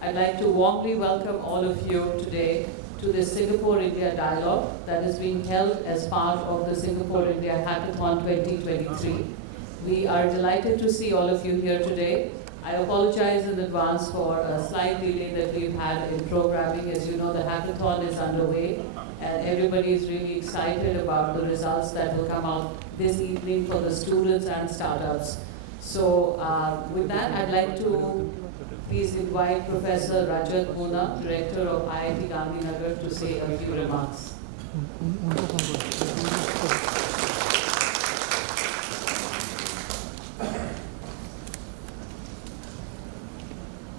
I'd like to warmly welcome all of you today to the Singapore-India Dialogue that is being held as part of the Singapore-India Hackathon 2023. We are delighted to see all of you here today. I apologize in advance for a slight delay that we've had in programming. As you know, the hackathon is underway and everybody is really excited about the results that will come out this evening for the students and startups. So with that, I'd like to please invite Professor Rajat Muna, Director of IIT Gandhinagar, to say a few remarks.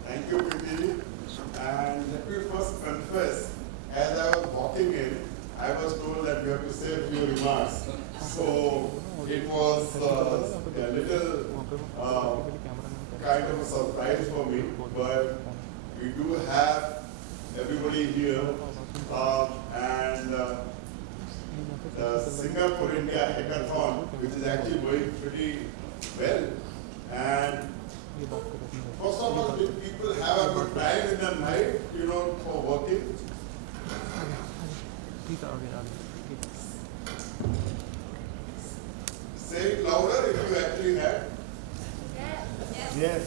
Thank you, Priti. And let me first confess, as I was walking in, I was told that we have to say a few remarks. So it was a little kind of a surprise for me, but we do have everybody here, and the Singapore-India Hackathon, which is actually going pretty well. And first of all, did people have a good time in the night, for working? Say it louder if you actually had. Yes.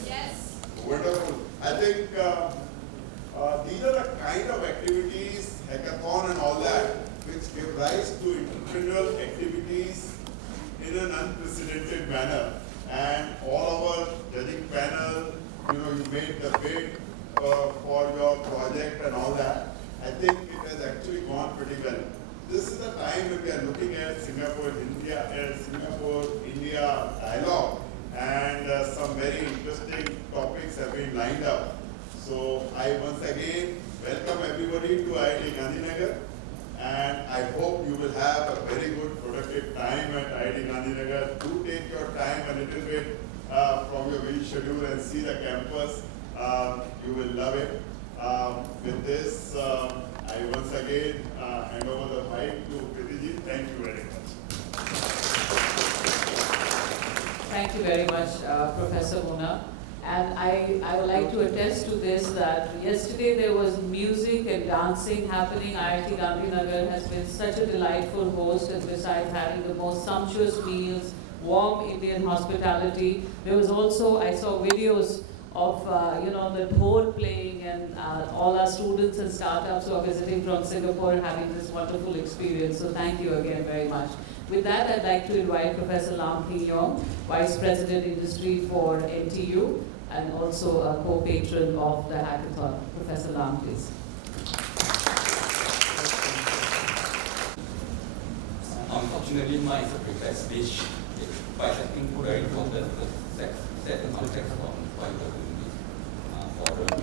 Wonderful. I think these are the kind of activities, hackathon and all that, which give rise to entrepreneurial activities in an unprecedented manner. And all our judging panel, you made the bid for your project and all that. I think it has actually gone pretty well. This is the time when we are looking at Singapore-India dialogue, and some very interesting topics have been lined up. So I once again welcome everybody to IIT Gandhinagar, and I hope you will have a very good productive time at IIT Gandhinagar. Do take your time a little bit from your busy schedule and see the campus. You will love it. With this, I once again hand over the mic to Pritiji. Thank you very much. Thank you very much, Professor Muna. And I would like to attest to this, that yesterday there was music and dancing happening. IIT Gandhinagar has been such a delightful host, and besides having the most sumptuous meals, warm Indian hospitality, there was also, I saw videos of the dhol playing, and all our students and startups who are visiting from Singapore having this wonderful experience. So thank you again very much. With that, I'd like to invite Professor Lam Ping Yong, Vice President Industry for NTU, and also a co-patron of the hackathon. Professor Lam, please. Unfortunately, mine is a prepared speech, but I think very important to set the context of why we're doing this forum.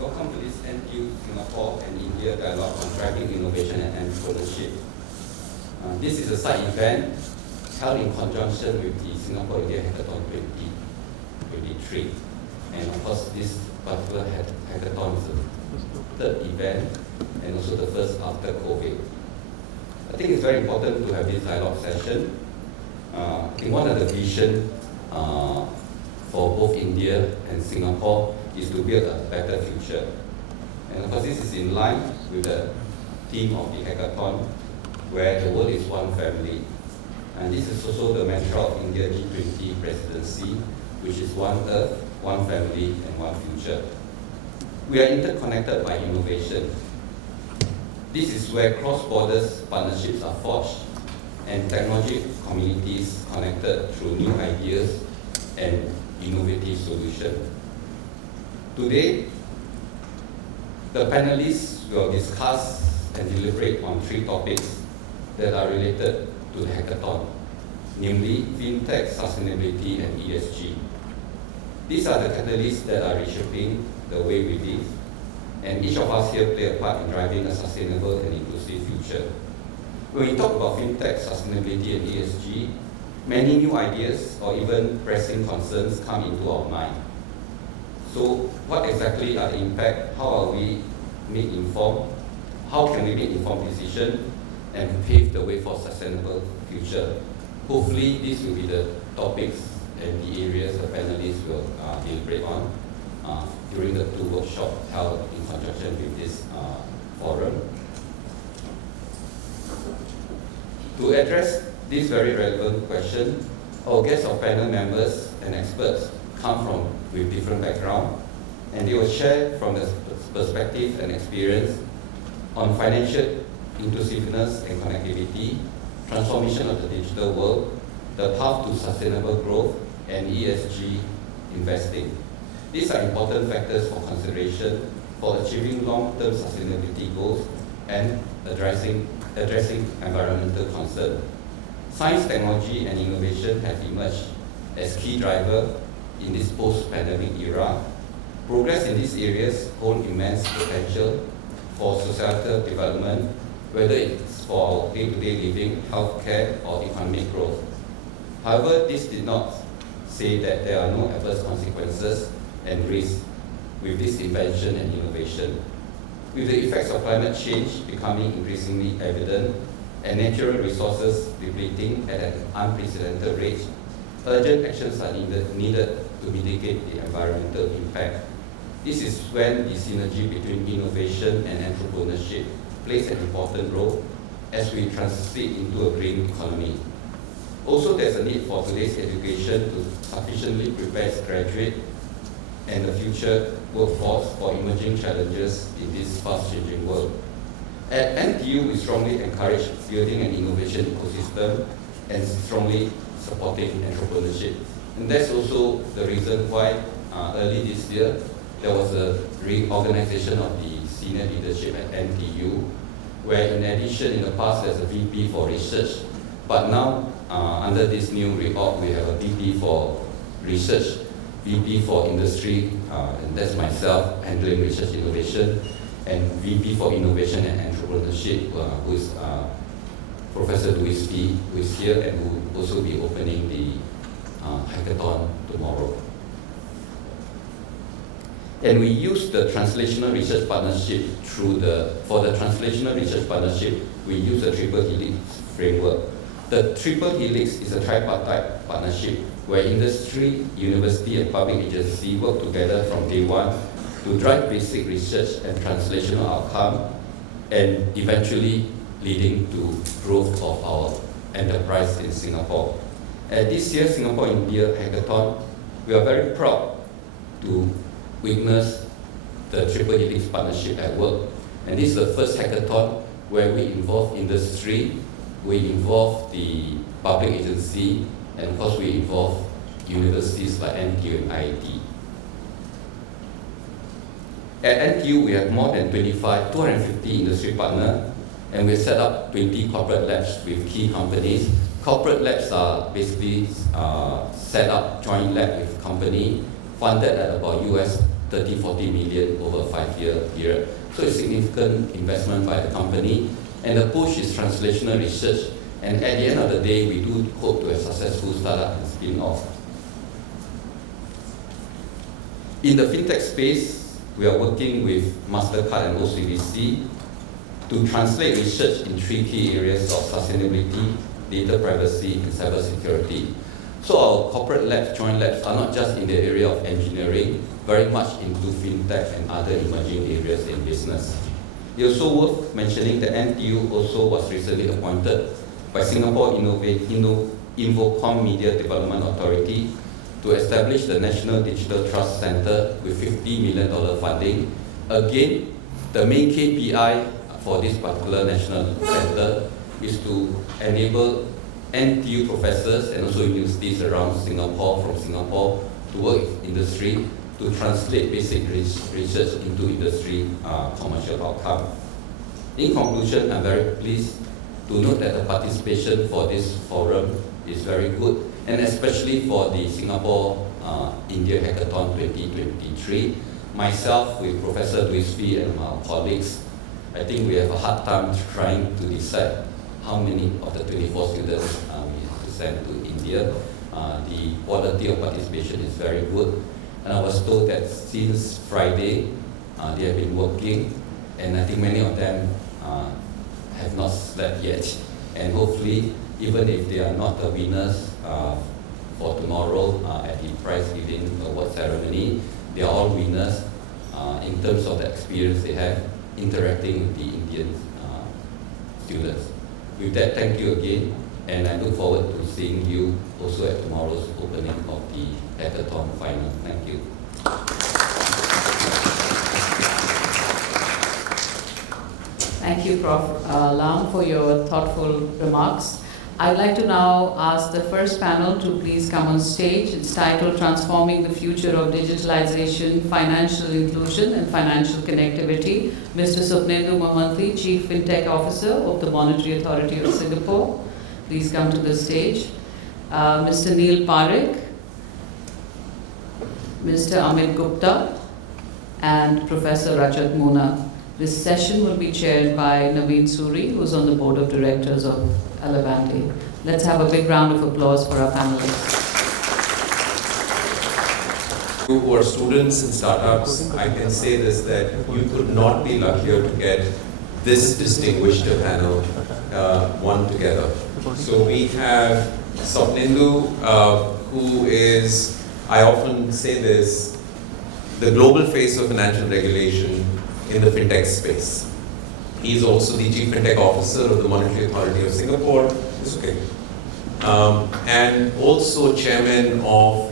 Welcome to this NTU Singapore and India Dialogue on Driving Innovation and Entrepreneurship. This is a side event held in conjunction with the Singapore-India Hackathon 2023. And of course, this particular hackathon is the third event and also the first after COVID. I think it's very important to have this dialogue session. I think one of the vision for both India and Singapore is to build a better future. And of course, this is in line with the theme of the hackathon, where the world is one family. And this is also the mantra of India G20 presidency, which is one earth, one family, and one future. We are interconnected by innovation. This is where cross-border partnerships are forged and technology communities connected through new ideas and innovative solutions. Today, the panelists will discuss and deliberate on 3 topics that are related to the hackathon, namely fintech, sustainability, and ESG. These are the catalysts that are reshaping the way we live, and each of us here play a part in driving a sustainable and inclusive future. When we talk about fintech, sustainability, and ESG, many new ideas or even pressing concerns come into our mind. So what exactly are the impact? How are we made informed? How can we make informed decisions and pave the way for sustainable future? Hopefully, these will be the topics and the areas the panelists will deliberate on during the 2 workshops held in conjunction with this forum. To address this very relevant question, our guests or panel members and experts come from with different backgrounds, and they will share from the perspective and experience on financial inclusiveness and connectivity, transformation of the digital world, the path to sustainable growth, and ESG investing. These are important factors for consideration for achieving long-term sustainability goals and addressing environmental concerns. Science, technology, and innovation have emerged as key drivers in this post-pandemic era. Progress in these areas hold immense potential for societal development, whether it's for our day-to-day living, healthcare, or economic growth. However, this did not say that there are no adverse consequences and risks with this invention and innovation. With the effects of climate change becoming increasingly evident and natural resources depleting at an unprecedented rate, urgent actions are needed to mitigate the environmental impact. This is when the synergy between innovation and entrepreneurship plays an important role as we transit into a green economy. Also, there's a need for today's education to sufficiently prepare graduate and the future workforce for emerging challenges in this fast-changing world. At NTU, we strongly encourage building an innovation ecosystem and strongly supporting entrepreneurship. And that's also the reason why early this year, there was a reorganization of the senior leadership at NTU, where in addition, in the past, there's a VP for research, but now, under this new reorg, we have a VP for research, VP for industry, and that's myself, handling research innovation, and VP for innovation and entrepreneurship, who is Professor Louis Fee, who is here and who will also be opening the hackathon tomorrow. And we use the Translational Research Partnership for the Translational Research Partnership, we use the Triple Helix framework. The Triple Helix is a tripartite partnership where industry, university, and public agency work together from day one to drive basic research and translational outcome, and eventually leading to growth of our enterprise in Singapore. At this year's Singapore-India Hackathon, we are very proud to witness the Triple Helix partnership at work. And this is the first hackathon where we involve industry, we involve the public agency, and of course we involve universities like NTU and IIT. At NTU, we have more than 250 industry partners, and we set up 20 corporate labs with key companies. Corporate labs are basically set up joint lab with company, funded at about US 30-40 million over a 5-year period. So it's significant investment by the company, and the push is translational research. And at the end of the day, we do hope to have successful startup and spin-off. In the fintech space, we are working with MasterCard and OCBC to translate research in 3 key areas of sustainability, data privacy, and cybersecurity. So our corporate labs, joint labs, are not just in the area of engineering, very much into fintech and other emerging areas in business. It's also worth mentioning that NTU also was recently appointed by Singapore Infocom Media Development Authority to establish the National Digital Trust Center with $50 million funding. Again, the main KPI for this particular national center is to enable NTU professors and also universities around Singapore, from Singapore, to work with industry to translate basic research into industry commercial outcome. In conclusion, I'm very pleased to note that the participation for this forum is very good, and especially for the Singapore India Hackathon 2023. Myself, with Professor Louis Fee and my colleagues, I think we have a hard time trying to decide how many of the 24 students we have to send to India. The quality of participation is very good. And I was told that since Friday, they have been working, and I think many of them have not slept yet. And hopefully, even if they are not the winners, for tomorrow at the prize giving award ceremony. They are all winners in terms of the experience they have interacting with the Indian students. With that, thank you again, and I look forward to seeing you also at tomorrow's opening of the hackathon final. Thank you. Thank you, Prof. Lam, for your thoughtful remarks. I'd like to now ask the first panel to please come on stage. It's titled Transforming the Future of Digitalization, Financial Inclusion and Financial Connectivity. Mr. Swapnendu Mohanty, Chief FinTech Officer of the Monetary Authority of Singapore. Please come to the stage. Mr. Neil Parekh, Mr. Amit Gupta, and Professor Rajat Mona. This session will be chaired by Naveen Suri, who's on the board of directors of Elevante. Let's have a big round of applause for our panelists. Who are students in startups, I can say this, that you could not be luckier to get this distinguished panel one together. So we have Swapnendu, who is, I often say this, the global face of financial regulation in the fintech space. He is also the Chief FinTech Officer of the Monetary Authority of Singapore. It's okay. And also Chairman of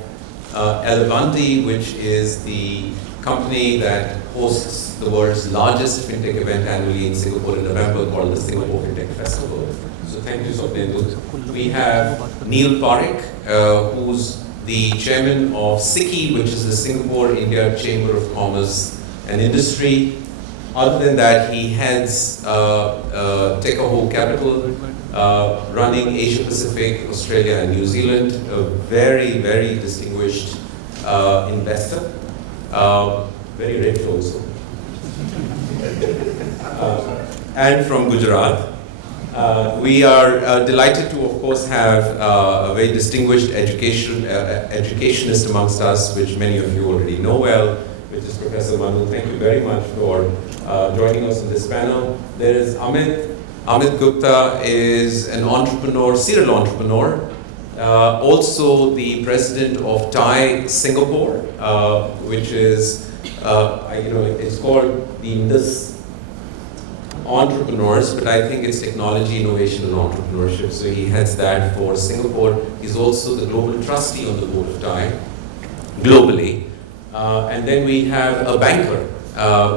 Elevante, which is the company that hosts the world's largest fintech event annually in Singapore in November, called the Singapore Fintech Festival. So thank you, Swapnendu. We have Neil Parekh, who's the Chairman of SICI, which is the Singapore India Chamber of Commerce and Industry. Other than that, he heads Tekaho Capital, running Asia Pacific, Australia and New Zealand, a very, very distinguished investor, very rich also, and from Gujarat. We are delighted to, of course, have a very distinguished educationist amongst us, which many of you already know well, which is Professor Manu. Thank you very much for joining us on this panel. There is Amit. Amit Gupta is an entrepreneur, serial entrepreneur, also the president of TIE Singapore, which is, it's called the Indus Entrepreneurs, but I think it's technology, innovation, and entrepreneurship. So he heads that for Singapore. He's also the global trustee on the board of TIE, globally. And then we have a banker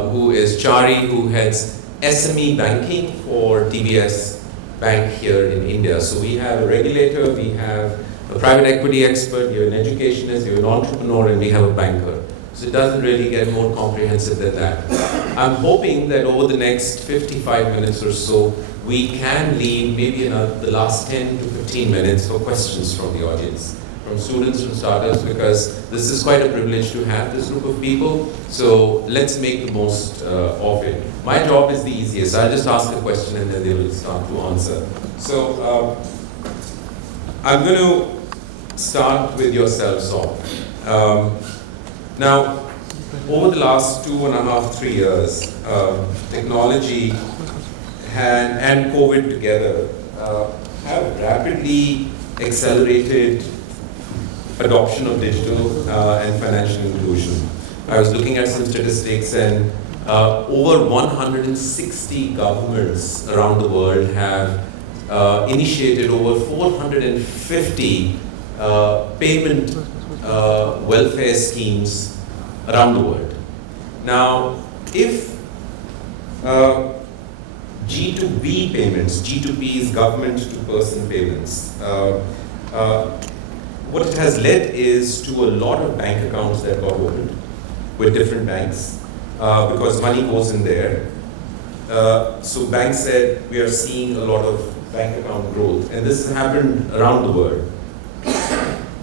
who is Chari, who heads SME banking for DBS Bank here in India. So we have a regulator, we have a private equity expert, we have an educationist, we have an entrepreneur, and we have a banker. So it doesn't really get more comprehensive than that. I'm hoping that over the next 55 minutes or so, we can leave maybe the last 10 to 15 minutes for questions from the audience, from students, from startups, because this is quite a privilege to have this group of people. So let's make the most of it. My job is the easiest. I'll just ask a question and then they will start to answer. So I'm going to start with yourselves all. Now, over the last 2.5, 3 years, technology and COVID together have rapidly accelerated adoption of digital and financial inclusion. I was looking at some statistics, and over 160 governments around the world have initiated over 450 payment welfare schemes around the world. Now, if G2B payments, G2P is government to person payments, what it has led is to a lot of bank accounts that got opened with different banks because money goes in there. So banks said, we are seeing a lot of bank account growth, and this has happened around the world.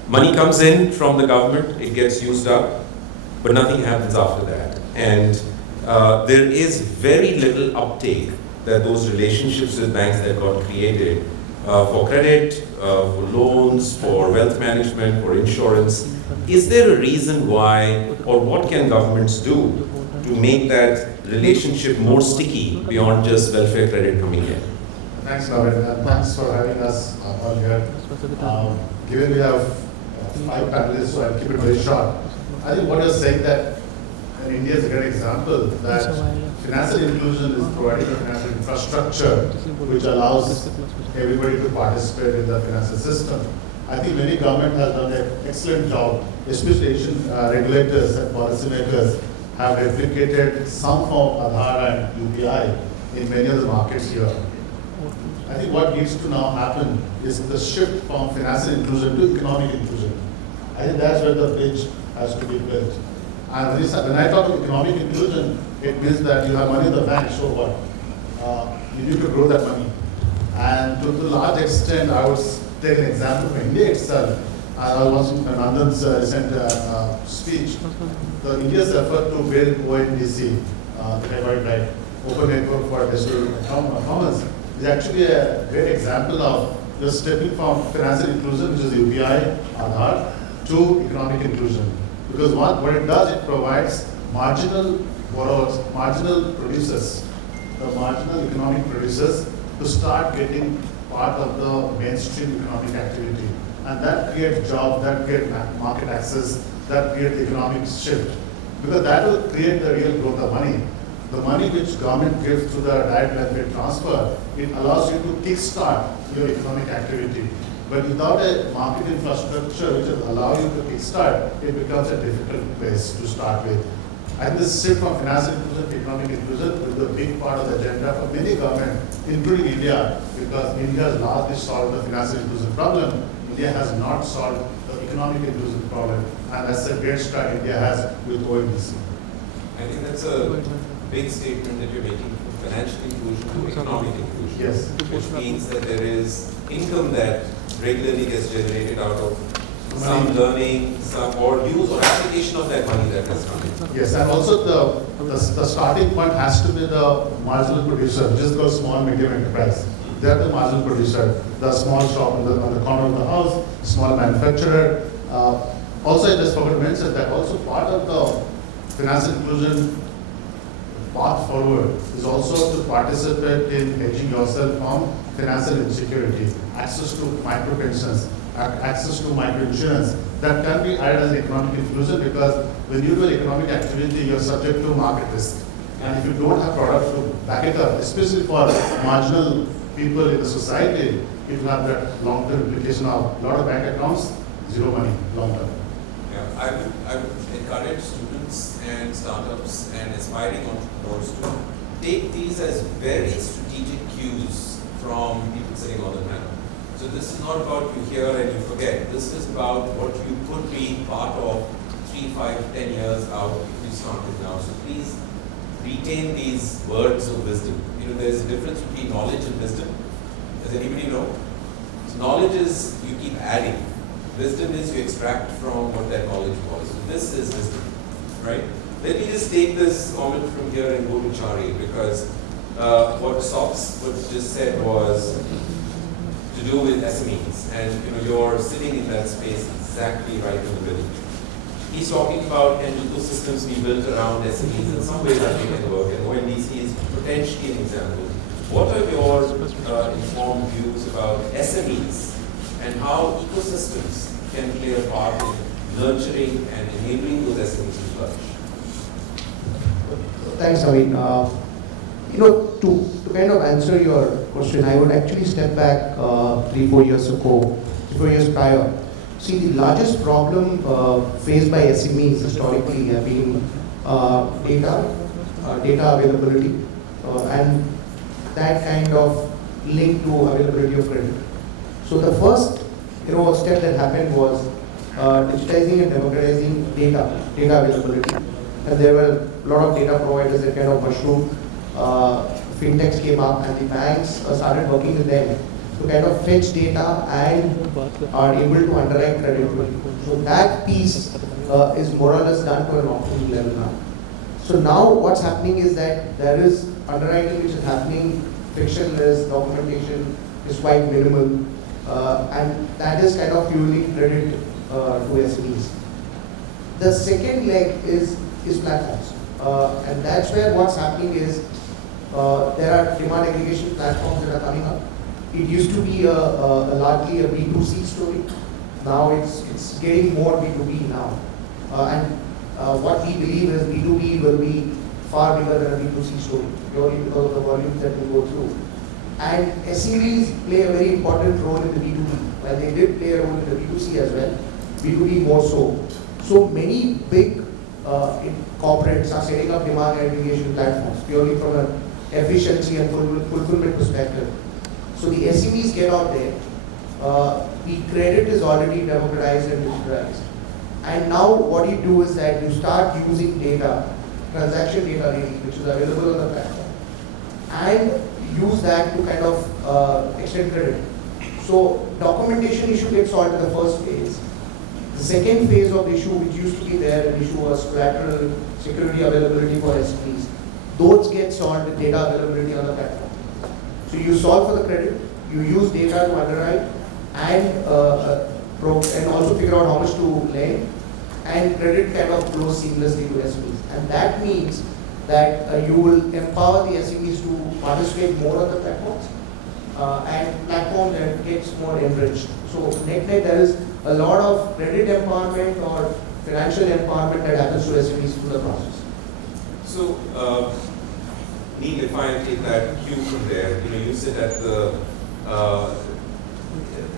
Money comes in from the government, it gets used up, but nothing happens after that. And there is very little uptake that those relationships with banks that got created for credit, for loans, for wealth management, for insurance. Is there a reason why, or what can governments do to make that relationship more sticky beyond just welfare credit coming in? Thanks, Naveen, and thanks for having us all here. Given we have 5 panelists, so I'll keep it very short. I think what you're saying that India is a great example that financial inclusion is providing a financial infrastructure which allows everybody to participate in the financial system. I think many government has done an excellent job, especially Asian regulators and policymakers have replicated some form of Aadhaar and UPI in many of the markets here. I think what needs to now happen is the shift from financial inclusion to economic inclusion. I think that's where the bridge has to be built. And when I talk of economic inclusion, it means that you have money in the bank, so what? You need to grow that money. And to a large extent, I would take an example from India itself. I was watching Nandan's recent speech. The India's effort to build ONDC, right, Open Network for Digital Commerce, is actually a great example of just stepping from financial inclusion, which is UPI, Aadhaar, to economic inclusion. Because what it does, it provides marginal borrowers, marginal producers, the marginal economic producers to start getting part of the mainstream economic activity. And that creates jobs, that creates market access, that creates economic shift. Because that will create the real growth of money. The money which government gives through the direct benefit transfer, it allows you to kickstart your economic activity. But without a market infrastructure which will allow you to kickstart, it becomes a difficult place to start with. And this shift from financial inclusion to economic inclusion will be a big part of the agenda for many governments, including India, because India has largely solved the financial inclusion problem. India has not solved the economic inclusion problem. And that's a great start India has with ONDC. I think that's a big statement that you're making, from financial inclusion to economic inclusion. Yes. Which means that there is income that regularly gets generated out of some learning, some or use or application of that money that has come in. Yes, and also the starting point has to be the marginal producer, which is called small medium enterprise. They are the marginal producer, the small shop on the corner of the house, small manufacturer. Also, I just forgot to mention that also part of the financial inclusion path forward is also to participate in hedging yourself from financial insecurity, access to micro pensions, access to micro insurance. That can be added as economic inclusion because when you do economic activity, you're subject to market risk. And if you don't have products to back it up, especially for marginal people in the society, it will have that long-term implication of a lot of bank accounts, zero money, long-term. Yeah, I would encourage students and startups and aspiring entrepreneurs to take these as very strategic cues from people sitting on the panel. So this is not about you hear and you forget. This is about what you could be part of 3, 5, 10 years out if you started now. So please retain these words of wisdom. You know, there's a difference between knowledge and wisdom. Does anybody know? So knowledge is you keep adding. Wisdom is you extract from what that knowledge was. So this is wisdom, right? Let me just take this comment from here and go to Chari because what Socks just said was to do with SMEs, and you know you're sitting in that space exactly right in the middle. He's talking about can ecosystems be built around SMEs in some way that they can work, and ONDC is potentially an example. What are your informed views about SMEs and how ecosystems can play a part in nurturing and enabling those SMEs to flourish? Thanks, Naveen. To kind of answer your question, I would actually step back 3-4 years ago, 4 years prior. See, the largest problem faced by SMEs historically have been data availability, and that kind of link to availability of credit. So the first step that happened was digitizing and democratizing data availability. And there were a lot of data providers that kind of mushroomed. Fintechs came up and the banks started working with them to kind of fetch data and are able to underwrite credit. So that piece is more or less done to an optimal level now. So now what's happening is that there is underwriting which is happening, frictionless, documentation is quite minimal, and that is kind of fueling credit to SMEs. The second leg is platforms, and that's where what's happening is there are demand aggregation platforms that are coming up. It used to be largely a B2C story. Now it's getting more B2B now. What we believe is B2B will be far bigger than a B2C story, purely because of the volumes that we go through. And SMEs play a very important role in the B2B, while they did play a role in the B2C as well, B2B more so. So many big corporates are setting up demand aggregation platforms, purely from an efficiency and fulfillment perspective. So the SMEs get out there, the credit is already democratized and digitalized. And now what you do is that you start using data, transaction data really, which is available on the platform, and use that to kind of extend credit. So documentation issue gets solved in the first phase. The second phase of the issue, which used to be there, an issue was collateral security availability for SMEs. Those get solved with data availability on the platform. So you solve for the credit, you use data to underwrite, and also figure out how much to lend, and credit kind of flows seamlessly to SMEs. And that means that you will empower the SMEs to participate more on the platforms, and platform that gets more enriched. So net-net, there is a lot of credit empowerment or financial empowerment that happens to SMEs through the process. So, Neil, if I take that cue from there, you sit at the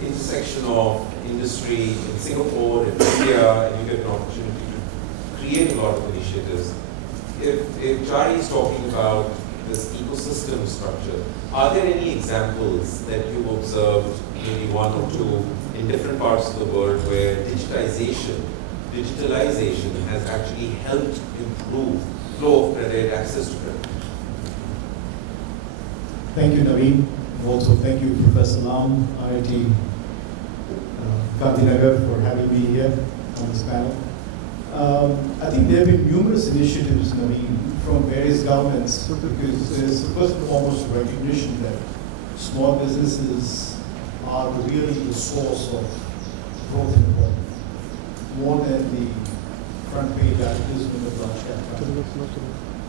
intersection of industry in Singapore, in India, and you get an opportunity to create a lot of initiatives. If Jari is talking about this ecosystem structure, are there any examples that you observed, maybe one or two, in different parts of the world where digitalization has actually helped improve flow of credit, access to credit? Thank you, Naveen. Also, thank you, Professor Lam, IIT Gandhinagar, for having me here on this panel. I think there have been numerous initiatives, Naveen, from various governments, because there's first and foremost recognition that small businesses are really the source of growth in the world, more than the front page advertisement of large cap companies.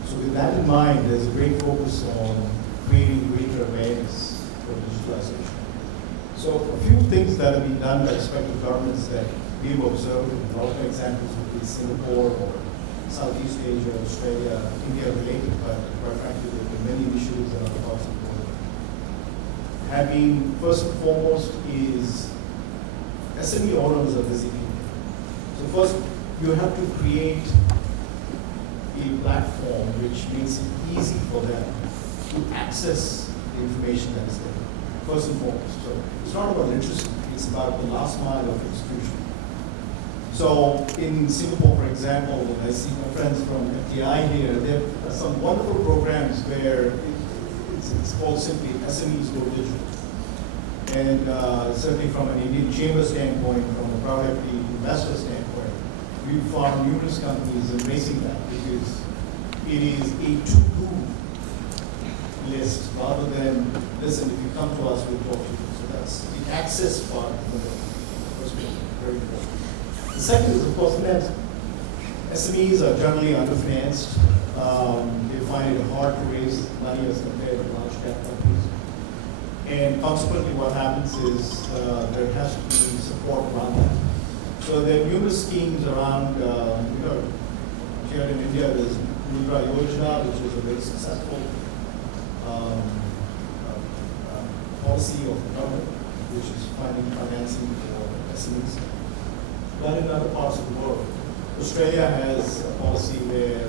So with that in mind, there's a great focus on creating greater awareness for digitalization. So a few things that have been done by respective governments that we've observed, and a lot of examples would be Singapore or Southeast Asia, Australia, India related, but quite frankly, there have been many initiatives in other parts of the world. Having, first and foremost, is SME owners are busy people. So first, you have to create a platform which makes it easy for them to access the information that is there, first and foremost. So it's not about literacy, it's about the last mile of execution. So in Singapore, for example, I see my friends from FTI here, there are some wonderful programs where it's called simply SMEs Go Digital. And certainly from an Indian Chamber standpoint, from a private equity investor standpoint, we've found numerous companies embracing that because it is a to-do list rather than, listen, if you come to us, we'll talk to you. So that's the access part of the first one, very important. The second is, of course, finance. SMEs are generally underfinanced. They find it hard to raise money as compared to large cap companies. And consequently, what happens is there has to be support around that. So there are numerous schemes around, here in India, there's Mudra Yojana, which is a very successful policy of the government, which is finding financing for SMEs. But in other parts of the world, Australia has a policy where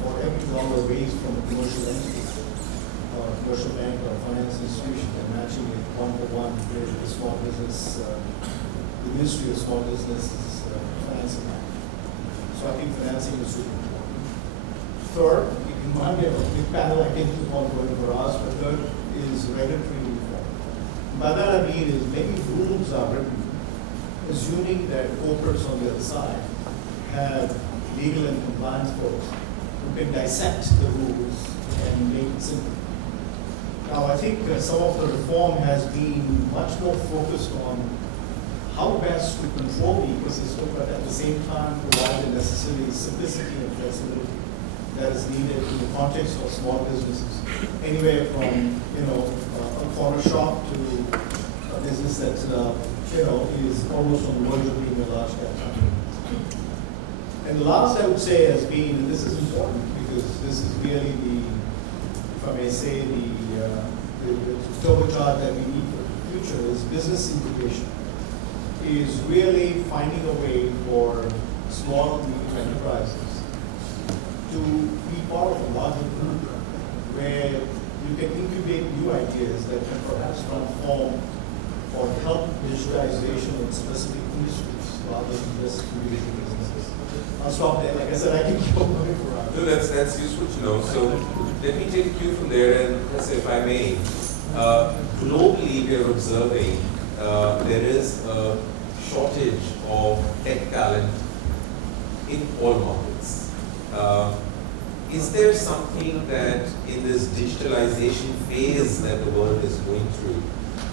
for every dollar raised from a commercial entity, or a commercial bank or a finance institution, they're matching it 1-for-1 with the small business, the Ministry of Small Business financing that. So I think financing is super important. Third, you might get a big panel, I think keep on going for us, but third is regulatory reform. By that I mean is maybe rules are written assuming that corporates on the other side have legal and compliance folks who can dissect the rules and make it simple. Now, I think some of the reform has been much more focused on how best to control the ecosystem, but at the same time provide the necessary simplicity and flexibility that is needed in the context of small businesses. Anywhere from a corner shop to a business that is almost on the verge of being a large cap company. And the last I would say has been, and this is important because this is really the, if I may say, the turbocharge that we need for the future is business incubation. Is really finding a way for small and medium enterprises to be part of a larger group where you can incubate new ideas that can perhaps transform or help digitization in specific industries rather than just individual businesses. I'll stop there. Like I said, I can keep on going for hours. No, that's useful to know. So let me take a cue from there and if I may, globally we are observing there is a shortage of tech talent in all markets. Is there something that in this digitalization phase that the world is going through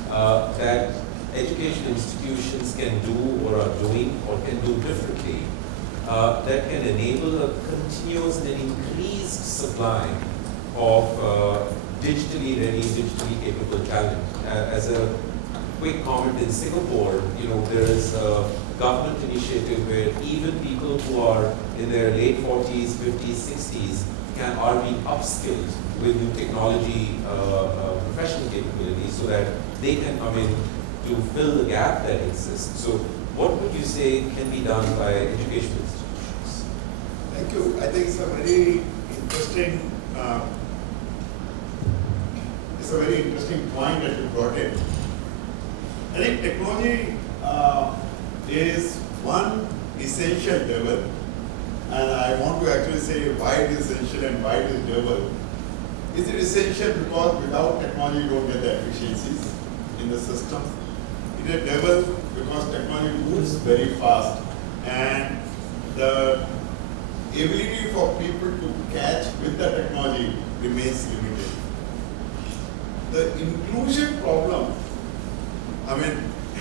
that education institutions can do or are doing or can do differently that can enable a continuous and increased supply of digitally ready, digitally capable talent? As a quick comment, in Singapore, there is a government initiative where even people who are in their late 40s, 50s, 60s are being upskilled with new technology professional capabilities so that they can come in to fill the gap that exists. So what would you say can be done by educational institutions? Thank you. I think it's a very interesting point that you brought in. I think technology is one essential level, and I want to actually say why it is essential and why it is level. Is it essential because without technology you don't get the efficiencies in the system? It is level because technology moves very fast and the ability for people to catch with the technology remains limited. The inclusion problem,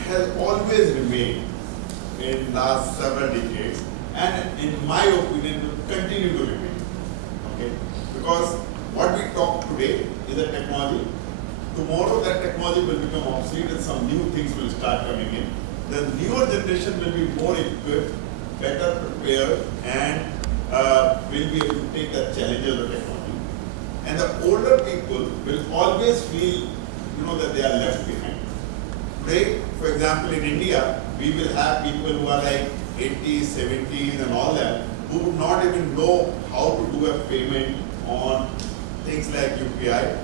has always remained in last several decades, and in my opinion will continue to remain. Okay? Because what we talk today is a technology. Tomorrow that technology will become obsolete and some new things will start coming in. The newer generation will be more equipped, better prepared, and will be able to take the challenges of technology. And the older people will always feel, that they are left behind. Today, for example, in India, we will have people who are like 80s, 70s and all that, who would not even know how to do a payment on things like UPI.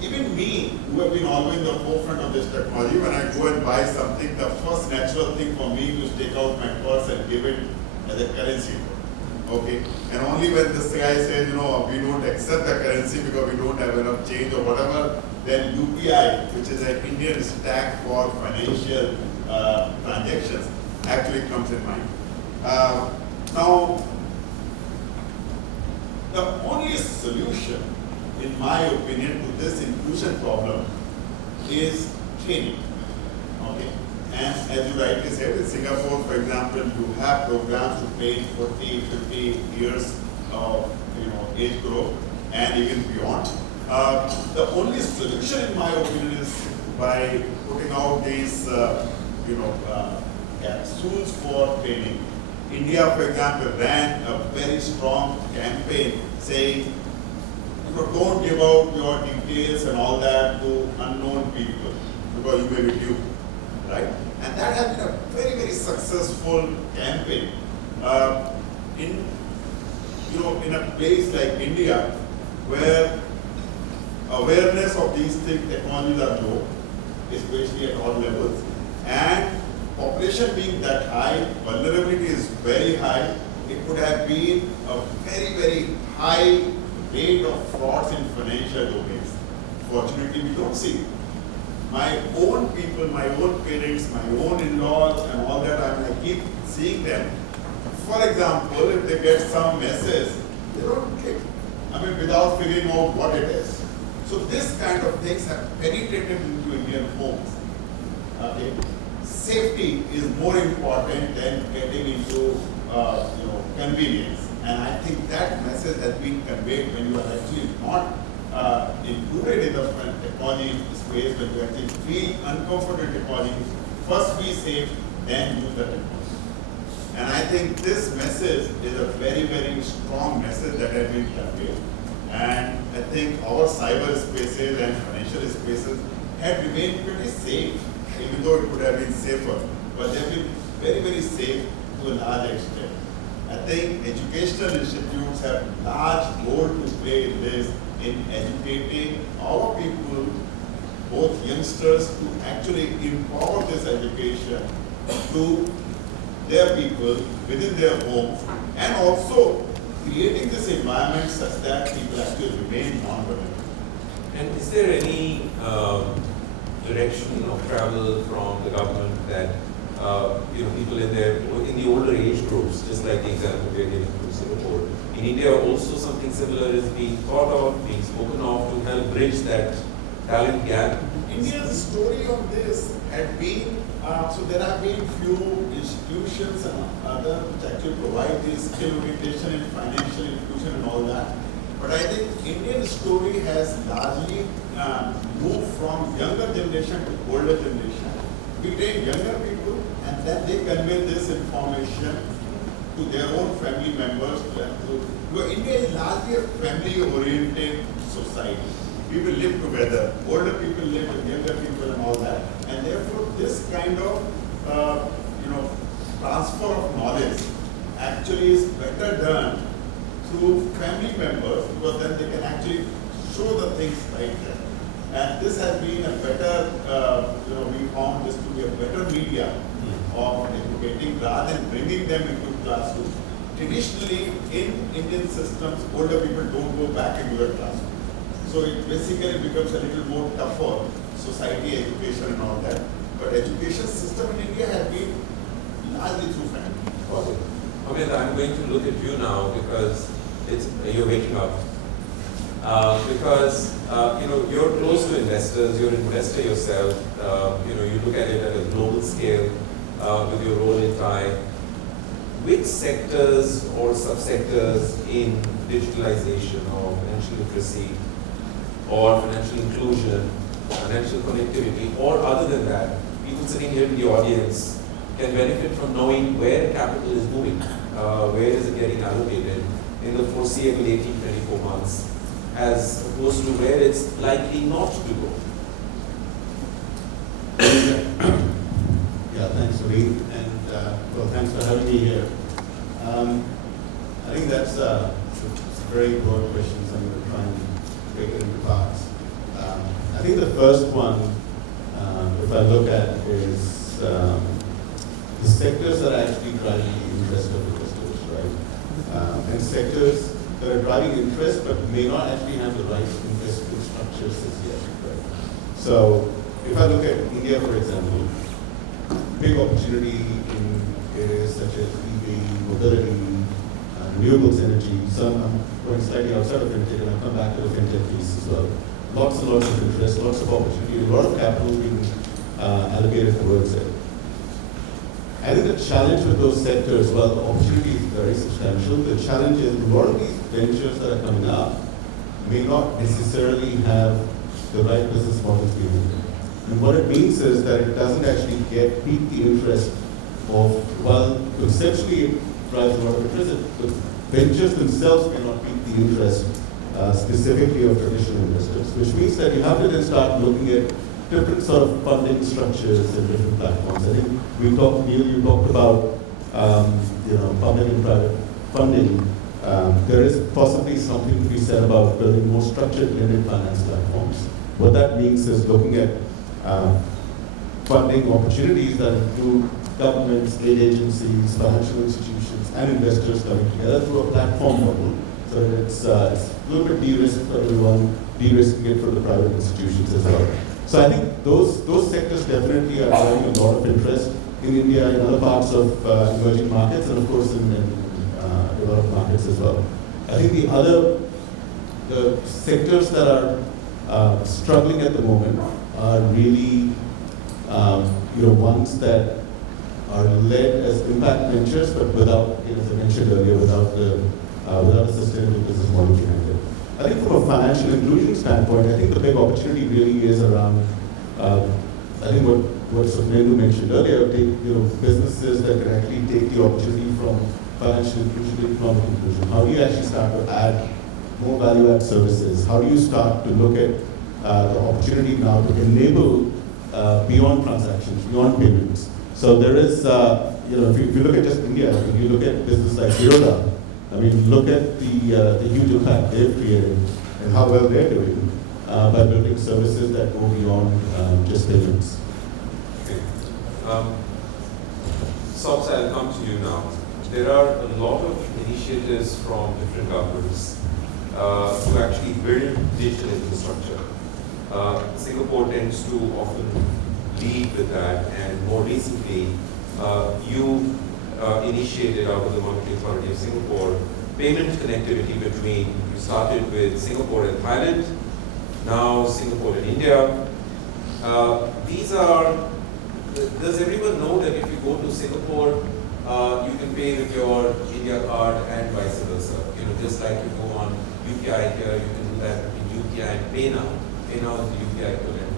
Even me, who have been always in the forefront of this technology, when I go and buy something, the first natural thing for me is to take out my purse and give it as a currency. Okay? And only when this guy says, we don't accept the currency because we don't have enough change or whatever, then UPI, which is an Indian stack for financial transactions, actually comes in mind. Now, the only solution, in my opinion, to this inclusion problem is training. Okay? And as you rightly said, in Singapore, for example, you have programs to train 40, 50 years of age group and even beyond. The only solution, in my opinion, is by putting out these capsules for training. India, for example, ran a very strong campaign saying, don't give out your details and all that to unknown people because you may be duped, right? And that has been a very, very successful campaign. In a place like India, where awareness of these technologies are low, especially at all levels, and population being that high, vulnerability is very high, it could have been a very, very high rate of frauds in financial domains. Fortunately, we don't see it. My own people, my own parents, my own in-laws and all that, I keep seeing them. For example, if they get some message, they don't click. Without figuring out what it is. So this kind of things have penetrated into Indian homes. Okay. Safety is more important than getting into convenience. And I think that message has been conveyed when you are actually not included in the technology space, when you actually feel uncomfortable with technology. first be safe, then use the technology. And I think this message is a very, very strong message that has been conveyed. And I think our cyber spaces and financial spaces have remained pretty safe, even though it could have been safer. But they've been very, very safe to a large extent. I think educational institutes have large role to play in this, in educating our people, both youngsters, to actually empower this education to their people within their homes, and also creating this environment such that people actually remain non-violent. And is there any direction of travel from the government that people in the older age groups, just like the example we are giving from Singapore, in India also something similar is being thought of, being spoken of to help bridge that talent gap? India's story on this had been, so there have been few institutions and others which actually provide this skill orientation and financial inclusion and all that. But I think Indian story has largely moved from younger generation to older generation. We train younger people and then they convey this information to their own family members. India is largely a family-oriented society. People live together. Older people live with younger people and all that. And therefore, this kind of transfer of knowledge actually is better done through family members, because then they can actually show the things right there. And this has been a better, we found this to be a better media of educating rather than bringing them into classrooms. Traditionally, in Indian systems, older people don't go back into the classroom. So it basically becomes a little more tougher, society, education and all that. But education system in India has been largely through family. Amit, I'm going to look at you now because you're waking up. You're close to investors, you're an investor yourself, you look at it at a global scale with your role in TIE. Which sectors or subsectors in digitalization or financial literacy or financial inclusion, financial connectivity, or other than that, people sitting here in the audience can benefit from knowing where capital is moving, where is it getting allocated in the foreseeable 18-24 months, as opposed to where it's likely not to go. Yeah, thanks, Ravi, and thanks for having me here. I think that's a very broad question, so I'm going to try and break it into parts. I think the first one, if I look at, is the sectors that are actually driving the interest of investors, right? And sectors that are driving interest but may not actually have the right investment structures as yet, right? So if I look at India, for example, big opportunity in areas such as EV, mobility, renewables energy. So I'm going slightly outside of fintech, and I'll come back to the fintech piece as well. Lots and lots of interest, lots of opportunity, a lot of capital being allocated towards it. I think the challenge with those sectors, well, the opportunity is very substantial. The challenge is a lot of these ventures that are coming up may not necessarily have the right business models behind it. And what it means is that it doesn't actually pique the interest of, well, conceptually it drives a lot of interest. The ventures themselves may not pique the interest specifically of traditional investors, which means that you have to then start looking at different sort of funding structures and different platforms. I think Neil, you talked about public and private funding. There is possibly something to be said about building more structured lending finance platforms. What that means is looking at funding opportunities that include governments, aid agencies, financial institutions, and investors coming together through a platform model. So that it's a little bit de-risked for everyone, de-risking it for the private institutions as well. So I think those sectors definitely are driving a lot of interest in India, in other parts of emerging markets, and of course in developed markets as well. I think the sectors that are struggling at the moment are really ones that are led as impact ventures, but without, as I mentioned earlier, without a sustainable business model behind it. I think from a financial inclusion standpoint, I think the big opportunity really is around, I think what what Swapnendu mentioned earlier, businesses that can actually take the opportunity from financial inclusion to economic inclusion. How do you actually start to add more value-add services? How do you start to look at the opportunity now to enable beyond transactions, beyond payments? So there is, if you look at just India, if you look at business like Zerodha, I mean, look at the huge impact they've created and how well they're doing by building services that go beyond just payments. Okay. Sobs, I'll come to you now. There are a lot of initiatives from different governments to actually build digital infrastructure. Singapore tends to often lead with that, and more recently, you initiated out of the Monetary Authority of Singapore payment connectivity between, you started with Singapore and Thailand, now Singapore and India. Does everyone know that if you go to Singapore, you can pay with your India card and vice versa? Just like you go on UPI here, you can do that in UPI and Pay Now. Pay Now is the UPI equivalent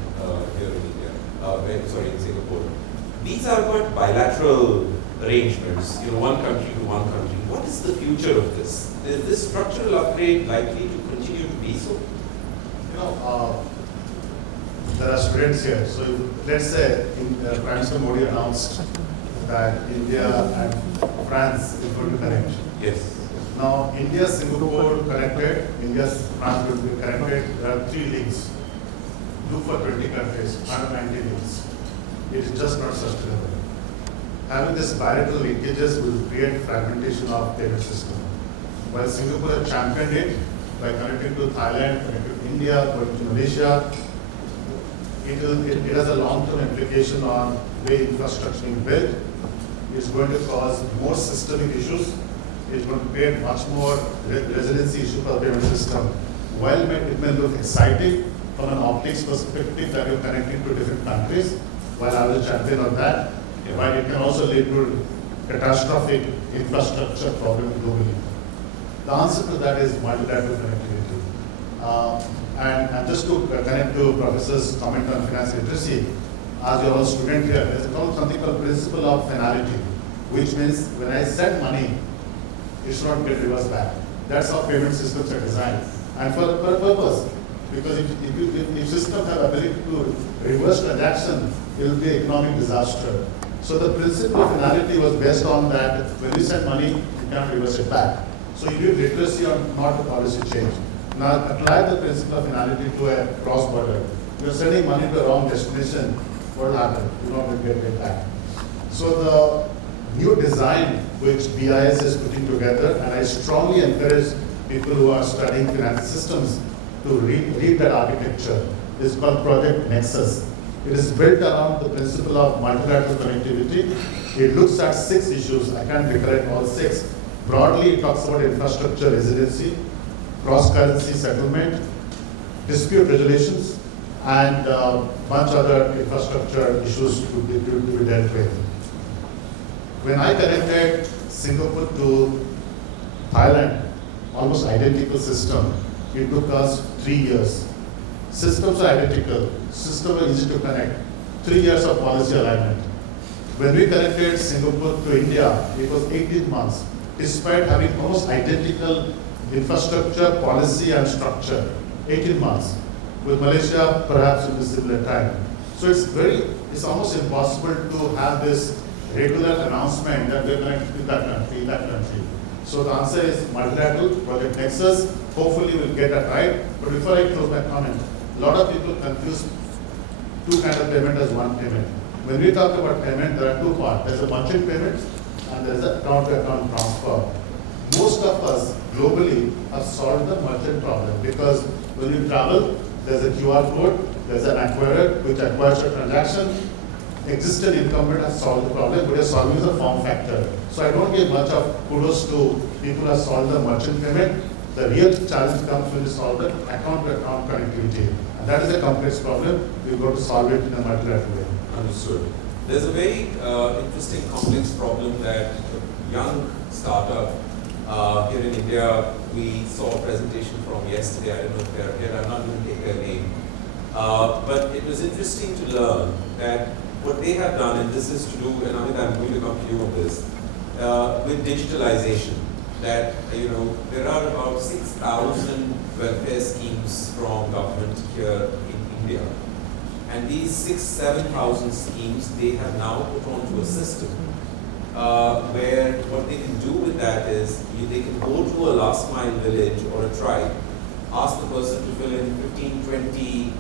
here in India, in Singapore. These are but bilateral arrangements, one country to one country. What is the future of this? Is this structural upgrade likely to continue to be so? There are students here. So let's say Prime Minister Modi announced that India and France is going to connect. Yes. Now, India, Singapore connected, India, France will be connected. There are 3 links. Do for 20 countries, 190 links. It is just not sustainable. Having this bilateral linkages will create fragmentation of payment system. While Singapore has championed it by connecting to Thailand, connecting to India, going to Malaysia, it has a long-term implication on the way infrastructure being built. It's going to cause more systemic issues. It's going to create much more resiliency issue for the payment system. While it may look exciting from an optics perspective that you're connecting to different countries, while I was a champion of that, but it can also lead to catastrophic infrastructure problem globally. The answer to that is multilateral connectivity. And just to connect to Professor's comment on finance literacy, as you're all student here, there's something called principle of finality, which means when I send money, it should not get reversed back. That's how payment systems are designed. And for a purpose, because if systems have ability to reverse transaction, it will be an economic disaster. So the principle of finality was based on that when you send money, you cannot reverse it back. So you need literacy on not a policy change. Now apply the principle of finality to a cross-border. You're sending money to a wrong destination, what will happen? You're not going to get it back. So the new design which BIS is putting together, and I strongly encourage people who are studying financial systems to read that architecture, is called Project Nexus. It is built around the principle of multilateral connectivity. It looks at 6 issues. I can't recollect all 6. Broadly, it talks about infrastructure resiliency, cross-currency settlement, dispute resolutions, and a bunch of other infrastructure issues to be dealt with. When I connected Singapore to Thailand, almost identical system, it took us 3 years. Systems are identical, systems are easy to connect. 3 years of policy alignment. When we connected Singapore to India, it was 18 months, despite having almost identical infrastructure, policy, and structure. 18 months. With Malaysia, perhaps in a similar time. So it's almost impossible to have this regular announcement that we're connected to that country. So the answer is multilateral, Project Nexus. Hopefully we'll get that right. But before I close my comment, a lot of people confuse 2 kinds of payment as one payment. When we talk about payment, there are 2 parts. There's a merchant payment and there's a account-to-account transfer. Most of us globally have solved the merchant problem because when you travel, there's a QR code, there's an acquirer which acquires a transaction. Existing incumbent has solved the problem, but you're solving the form factor. So I don't give much of kudos to people who have solved the merchant payment. The real challenge comes when you solve the account-to-account connectivity. And that is a complex problem. We've got to solve it in a multilateral way. Understood. There's a very interesting complex problem that a young startup here in India, we saw a presentation from yesterday. I don't know if they're here. I'm not going to take their name. But it was interesting to learn that what they have done, and this is to do, and Amit, I'm going to come to you on this, with digitalization. That, there are about 6,000 welfare schemes from government here in India. And these 6,000-7,000 schemes, they have now put onto a system where what they can do with that is they can go to a last mile village or a tribe, ask the person to fill in 15, 20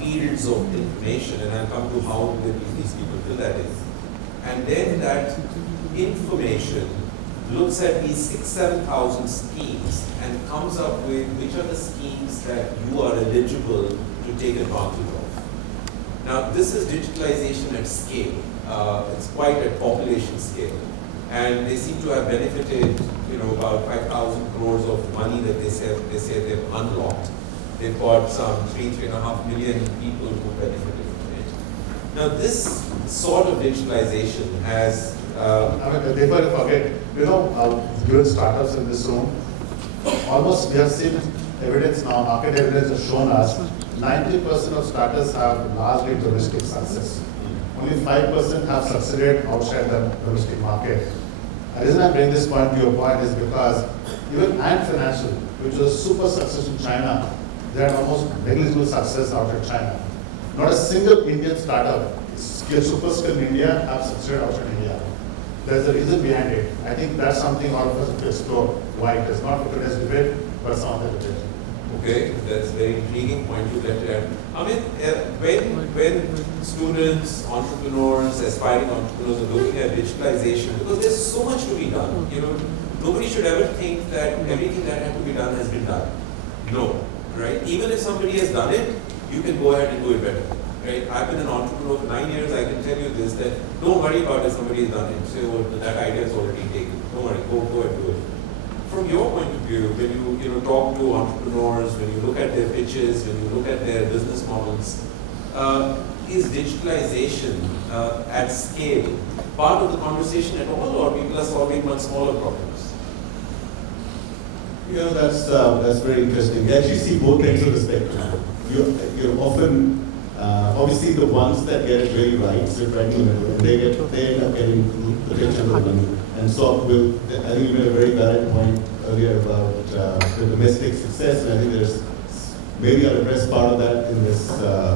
fields of information, and I'll come to how these people fill that in. And then that information looks at these 6,000-7,000 schemes and comes up with which are the schemes that you are eligible to take advantage of. Now, this is digitalization at scale. It's quite at population scale. And they seem to have benefited, about 5,000 crores of money that they say they've unlocked. They've got some 3.5 million people who benefited from it. Now, this sort of digitalization has before I forget, given startups in this room, almost we have seen evidence now, market evidence has shown us 90% of startups have largely domestic success. Only 5% have succeeded outside the domestic market. The reason I bring this point to your point is because even Ant Financial, which was super successful in China, they had almost negligible success outside China. Not a single Indian startup super skilled in India have succeeded outside India. There's a reason behind it. I think that's something all of us have to explore why it is not today's debate, but some other debate. Okay, that's a very intriguing point you left at. I mean, when students, entrepreneurs, aspiring entrepreneurs are looking at digitalization, because there's so much to be done. Nobody should ever think that everything that had to be done has been done. No, right? Even if somebody has done it, you can go ahead and do it better. Right? I've been an entrepreneur for 9 years. I can tell you this, that don't worry about it, somebody has done it. So that idea is already taken. Don't worry, go and do it. From your point of view, when you talk to entrepreneurs, when you look at their pitches, when you look at their business models, is digitalization at scale part of the conversation at all, or people are solving much smaller problems? That's very interesting. We actually see both ends of the spectrum. You're often obviously the ones that get it really right sit right in the middle, and they end up getting the big chunk of money. And so I think you made a very valid point earlier about the domestic success, and I think there's maybe I'll address part of that in this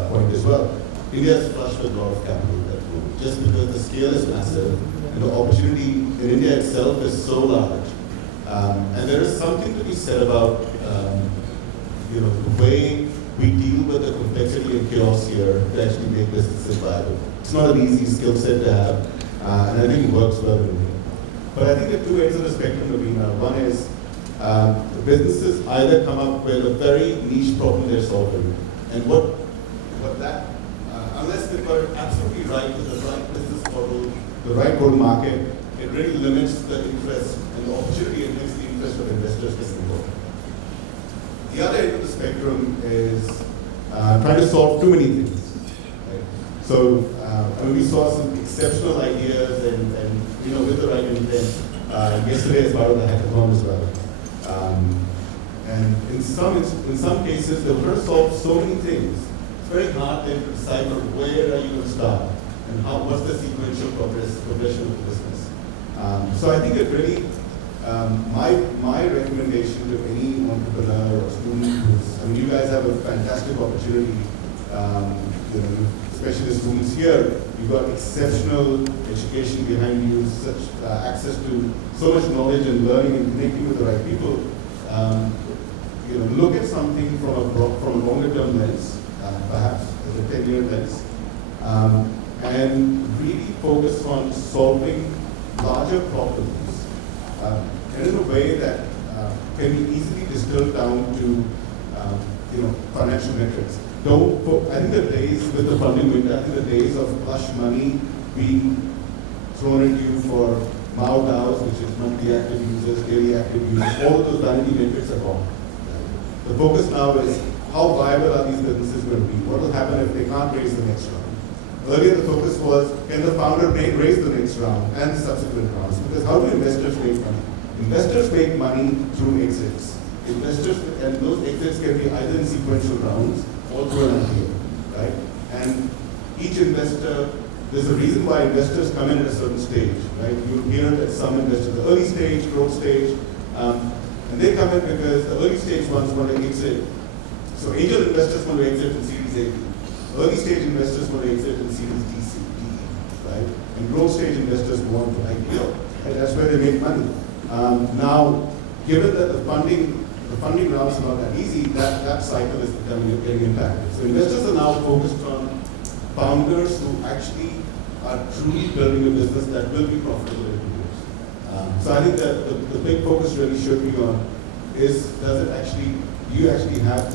point as well. India is flush with a lot of capital that room, just because the scale is massive and the opportunity in India itself is so large. And there is something to be said about the way we deal with the complexity and chaos here to actually make businesses viable. It's not an easy skill set to have, and I think it works well in India. But I think the two ends of the spectrum, Navina, one is the businesses either come up with a very niche problem they're solving, and what that, unless they were absolutely right with the right business model, the right go-to-market, it really limits the interest and the opportunity and limits the interest of investors getting involved. The other end of the spectrum is trying to solve too many things. Right? So we saw some exceptional ideas and with the right intent yesterday as part of the hackathon as well. And in some cases, they were trying to solve so many things. It's very hard then to decipher where are you going to start and what's the sequential progression of the business. So I think it really. My recommendation to any entrepreneur or student is, you guys have a fantastic opportunity, especially the students here. You've got exceptional education behind you, such access to so much knowledge and learning and connecting with the right people. Look at something from a longer-term lens, perhaps as a 10-year lens, and really focus on solving larger problems. And in a way that can be easily distilled down to financial metrics. I think the days with the funding window, I think the days of flush money being thrown at you for MAU DAOs, which is monthly active users, daily active users, all of those vanity metrics are gone. The focus now is how viable are these businesses going to be? What will happen if they can't raise the next round? Earlier the focus was, can the founder raise the next round and the subsequent rounds? Because how do investors make money? Investors make money through exits. Investors, and those exits can be either in sequential rounds or through an IPO, right? And each investor there's a reason why investors come in at a certain stage, right? You'll hear that some investors, the early stage, growth stage, and they come in because the early stage ones want to exit. So angel investors want to exit in Series A. Early stage investors want to exit in Series D, C, D, right? And growth stage investors want to IPO, and that's where they make money. Now, given that the funding rounds are not that easy, that cycle is getting impacted. So investors are now focused on founders who actually are truly building a business that will be profitable in 2 years. So I think that the big focus really should be on is, do you actually have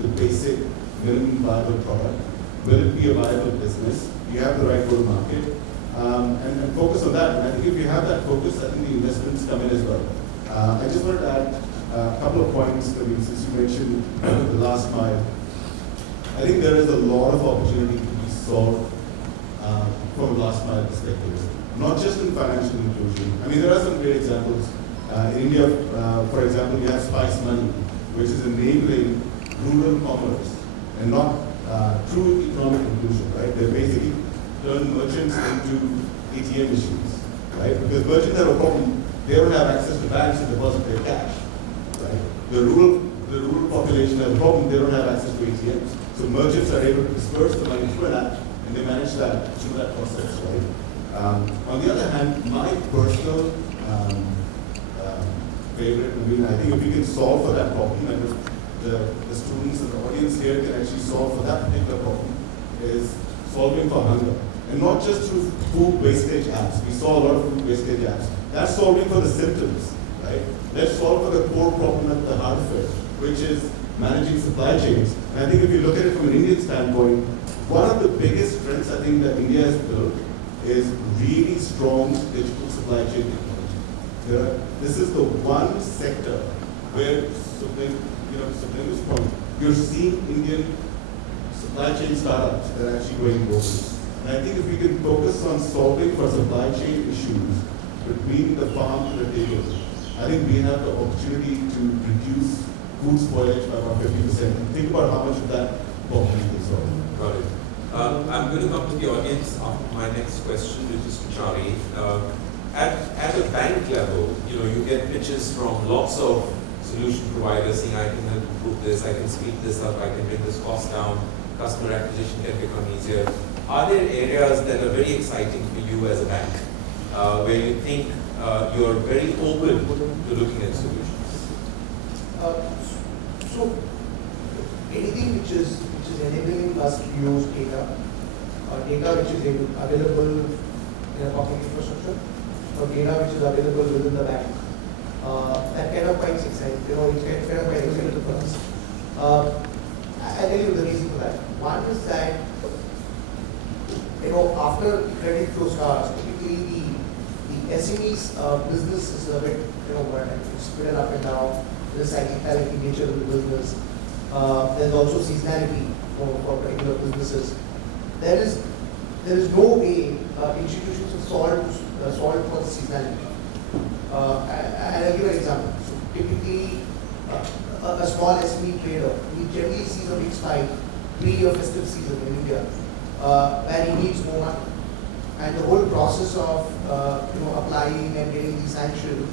the basic minimum viable product? Will it be a viable business? Do you have the right go-to-market? And focus on that. And I think if you have that focus, I think the investments come in as well. I just wanted to add a couple of points, since you mentioned the last mile. I think there is a lot of opportunity to be solved from a last mile perspective, not just in financial inclusion. I mean, there are some great examples. In India, for example, you have Spice Money, which is enabling rural commerce and not true economic inclusion, right? They basically turn merchants into ATM machines, right? Because merchants have a problem. They don't have access to banks to deposit their cash, right? The rural population has a problem. They don't have access to ATMs. So merchants are able to disperse the money through an app, and they manage that through that process, right? On the other hand, my personal favorite, I think if we can solve for that problem, and if the students and the audience here can actually solve for that particular problem, is solving for hunger. And not just through food wastage apps. We saw a lot of food wastage apps. That's solving for the symptoms, right? Let's solve for the core problem at the heart of it, which is managing supply chains. And I think if you look at it from an Indian standpoint, one of the biggest strengths I think that India has built is really strong digital supply chain technology. This is the one sector where, Suprema's point, you're seeing Indian supply chain startups that are actually going global. And I think if we can focus on solving for supply chain issues between the farm to the table, I think we have the opportunity to reduce food spoilage by about 50%. And think about how much of that problem we can solve. Got it. I'm going to come to the audience after my next question, which is to Charlie. At a bank level, you get pitches from lots of solution providers saying, I can help improve this, I can speed this up, I can bring this cost down, customer acquisition can become easier. Are there areas that are very exciting for you as a bank, where you think you're very open to looking at solutions? So anything which is enabling us to use data which is available in a public infrastructure, or data which is available within the bank, that kind of quite exciting. It's kind of quite exciting for us. I'll tell you the reason for that. One is that after credit flow starts, typically the SME's business is a bit split up and down. There's cyclicality nature of the business. There's also seasonality for particular businesses. There is no way institutions have solved for the seasonality. I'll give an example. So typically, a small SME trader, he generally sees a big spike pre or festive season in India, where he needs more money. And the whole process of applying and getting the sanction,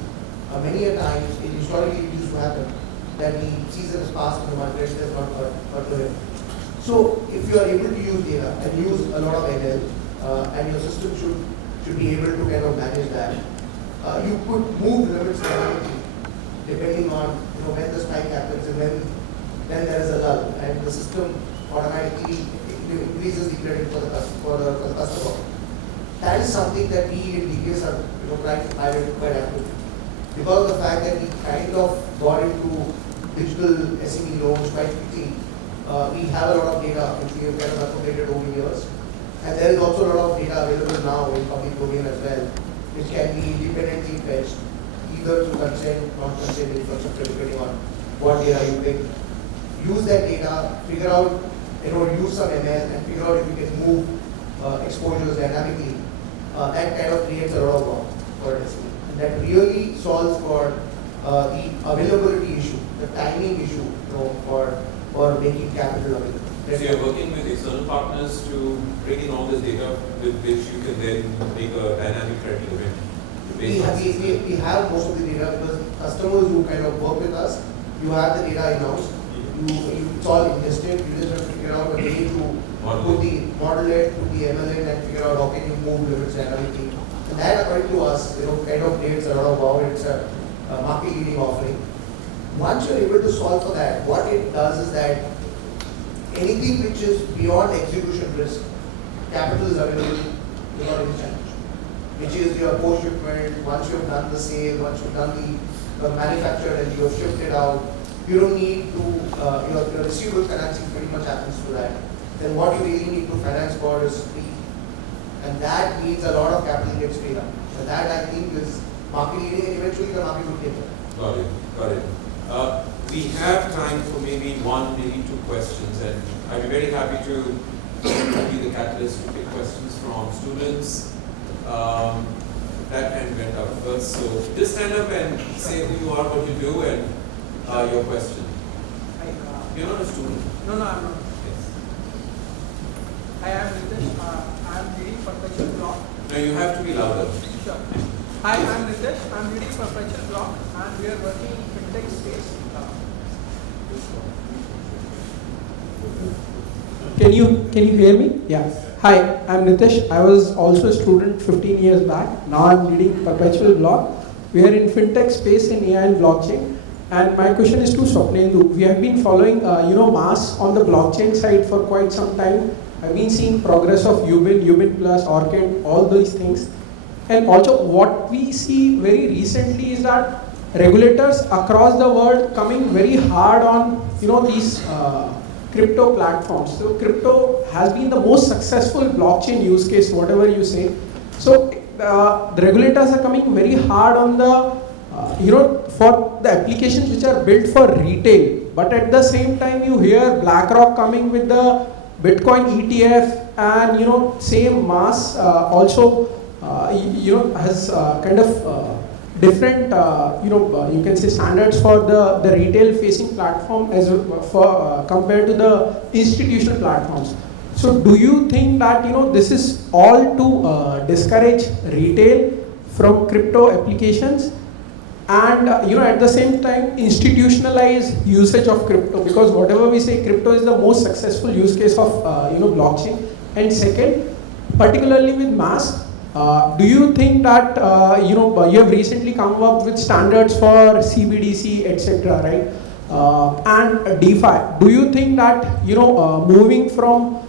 many a times it historically used to happen that the season is passed and the market has not got to him. So if you are able to use data and use a lot of ML, and your system should be able to kind of manage that, you could move limits dynamically depending on when the spike happens and when there is a lull, and the system automatically increases the credit for the customer. That is something that we in DBS are trying to pilot quite actively. Because of the fact that we kind of got into digital SME loans quite quickly, we have a lot of data which we have kind of accumulated over years. And there is also a lot of data available now in public domain as well, which can be independently fetched, either through consent, non-consent infrastructure, depending on what data you pick. Use that data, figure out, use some ML and figure out if you can move exposures dynamically. That kind of creates a lot of work for SME. And that really solves for the availability issue, the timing issue, for making capital available. So you're working with external partners to bring in all this data with which you can then make a dynamic credit limit. We have most of the data because customers who kind of work with us, you have the data in-house. It's all ingested. You just have to figure out a way to model it, put the ML in, and figure out how can you move limits dynamically. And that, according to us, kind of creates a lot of wow. It's a market-leading offering. Once you're able to solve for that, what it does is that anything which is beyond execution risk, capital is available without any challenge. Which is your post-shipment, once you've done the sale, once you've done the manufacture and you have shipped it out, you don't need to, your receivable financing pretty much happens through that. Then what you really need to finance for is free. And that means a lot of capital gets freed up. And that I think is market leading and eventually the market will take it. Got it, got it. We have time for maybe one, maybe two questions, and I'd be very happy to be the catalyst to take questions from students. That hand went up first, so just stand up and say who you are, what you do, and your question. You're not a student. No, I'm not. Yes. Hi, I'm Ritesh. I'm reading Perpetual Block. No, you have to be louder. Sure. Hi, I'm Ritesh. I'm reading Perpetual Block, and we are working in fintech space. Can you hear me? Yeah. Hi, I'm Nitish. I was also a student 15 years back. Now I'm leading Perpetual Block. We are in fintech space in AI and blockchain. And my question is to Swapnendu. We have been following, MAS on the blockchain side for quite some time. I've been seeing progress of Ubin Plus, Orchid, all these things. And also what we see very recently is that regulators across the world coming very hard on, these crypto platforms. So crypto has been the most successful blockchain use case, whatever you say. So the regulators are coming very hard on the, for the applications which are built for retail. But at the same time, you hear BlackRock coming with the Bitcoin ETF, and same MAS also, has kind of different, you can say standards for the retail-facing platform as for compared to the institutional platforms. So, do you think that this is all to discourage retail from crypto applications, and at the same time institutionalize usage of crypto? Because whatever we say, crypto is the most successful use case of blockchain. And second, particularly with MAS. Do you think that you have recently come up with standards for CBDC, etc., right? And DeFi. Do you think that moving from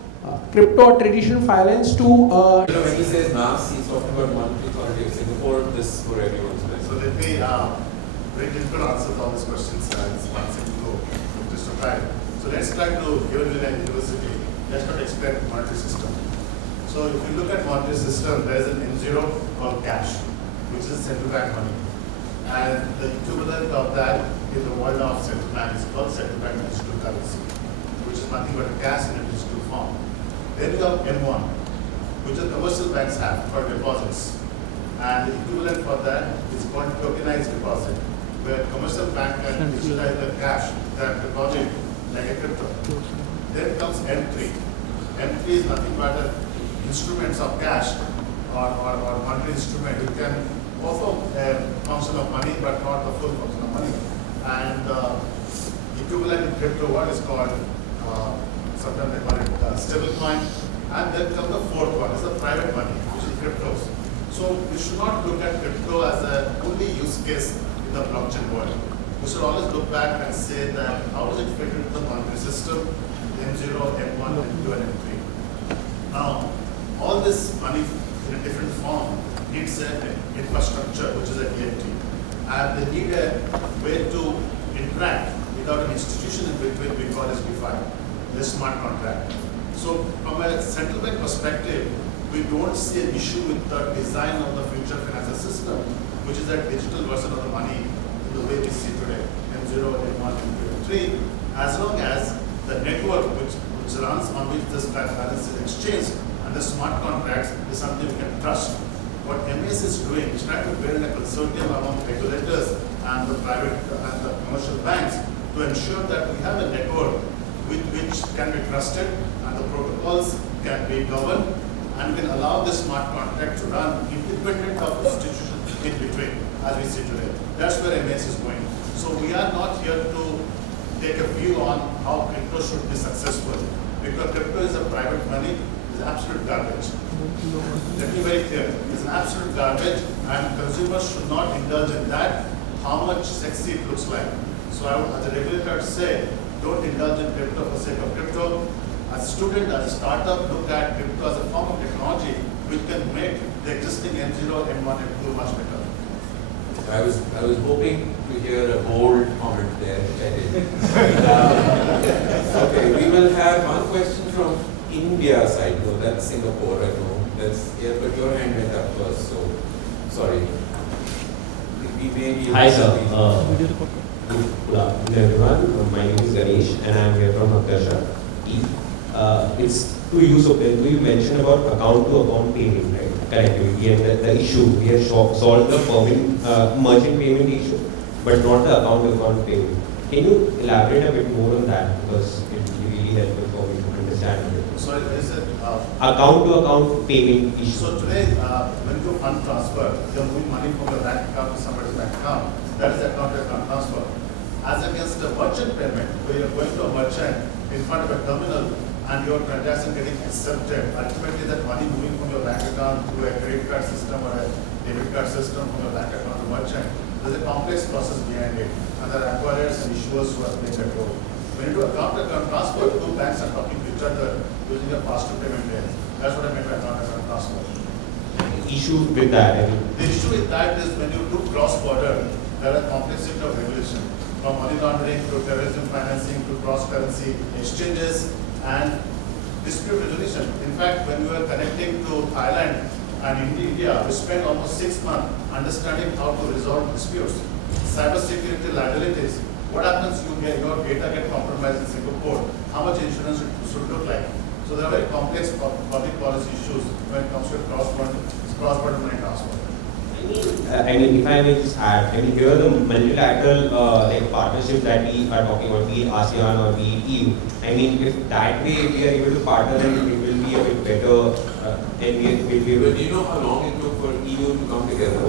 crypto or traditional finance to when he says MAS, he's talking about Monetary Authority of Singapore. This for everyone's benefit. So let me very difficult answers all these questions. It's one second go, just to try. So let's try to give you an university. Let's not explain monetary system. So if you look at monetary system, there is an M0 called cash, which is central bank money. And the equivalent of that in the world of central bank is called central bank digital currency, which is nothing but a cash in a digital form. Then you have M1, which the commercial banks have for deposits. And the equivalent for that is called tokenized deposit, where commercial bank can digitalize the cash that deposit like a crypto. Then comes M3. M3 is nothing but instruments of cash or monetary instrument. It can perform a function of money, but not the full function of money. And equivalent in crypto world is called, sometimes they call it stable coin. And then comes the fourth one, is the private money, which is cryptos. So we should not look at crypto as a only use case in the blockchain world. We should always look back and say that how does it fit into the monetary system, M0, M1, M2, and M3. Now, all this money in a different form needs an infrastructure, which is a DFT. And they need a way to interact without an institution in between. We call it DeFi, the smart contract. So from a central bank perspective, we don't see an issue with the design of the future financial system, which is a digital version of the money in the way we see today, M0, M1, M2, M3, as long as the network which runs on which this balance is exchanged and the smart contracts is something we can trust. What MAS is doing is trying to build a consortium among regulators and the private and the commercial banks to ensure that we have a network which can be trusted and the protocols can be governed and can allow the smart contract to run independent of the institution in between, as we see today. That's where MAS is going. So we are not here to take a view on how crypto should be successful, because crypto is a private money, is absolute garbage. Let me be very clear, it's an absolute garbage and consumers should not indulge in that, how much sexy it looks like. So I would, as a regulator, say, don't indulge in crypto for sake of crypto. As a student, as a startup, look at crypto as a form of technology which can make the existing M0, M1, M2 much better. I was hoping to hear a bold comment there, which I did. Okay, we will have one question from India side. No, that's Singapore, I know. That's yeah, but your hand went up first, so sorry. We may be. Hi sir. Good afternoon everyone. My name is Ganesh and I am here from Akasha. It's to use of you mentioned about account-to-account payment, right? Connectivity and the issue. We have solved the merchant payment issue, but not the account-to-account payment. Can you elaborate a bit more on that, because it will really helpful for me to understand it. So is it Account-to-account payment issue. So today, when you do fund transfer, you're moving money from your bank account to somebody's bank account. That is account-to-account transfer. As against a merchant payment, where you're going to a merchant in front of a terminal and your transaction getting accepted, ultimately that money moving from your bank account to a credit card system or a debit card system from your bank account to merchant, there's a complex process behind it. And there are acquirers and issuers who are playing that role. When you do account-to-account transfer, two banks are talking to each other using a faster payment rails. That's what I mean by account-to-account transfer. Issue with that. The issue with that is when you do cross-border, there are complexity of regulation, from money laundering to terrorism financing to cross-currency exchanges and dispute resolution. In fact, when we were connecting to Thailand and India, we spent almost 6 months understanding how to resolve disputes. Cybersecurity liabilities. What happens if your data get compromised in Singapore? How much insurance should look like? So there are very complex public policy issues when it comes to cross-border money transfer. I mean, if I may just add, here the multilateral partnership that we are talking about, be it ASEAN or be it EU, I mean, if that way we are able to partner, then it will be a bit better, and we will be able But do you know how long it took for EU to come together?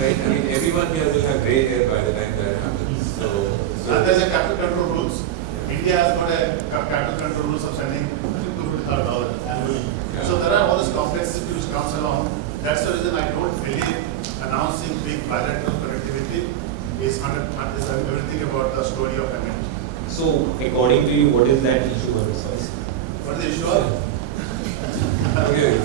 Right? I mean, everyone here will have grey hair by the time that happens. So And there's a capital control rules. India has got a capital control rules of sending $250 annually. Yeah. So there are all these complexities which comes along. That's the reason I don't believe announcing big bilateral connectivity is everything about the story of payment. So, according to you, what is that issue on this side? What is the issue of? okay,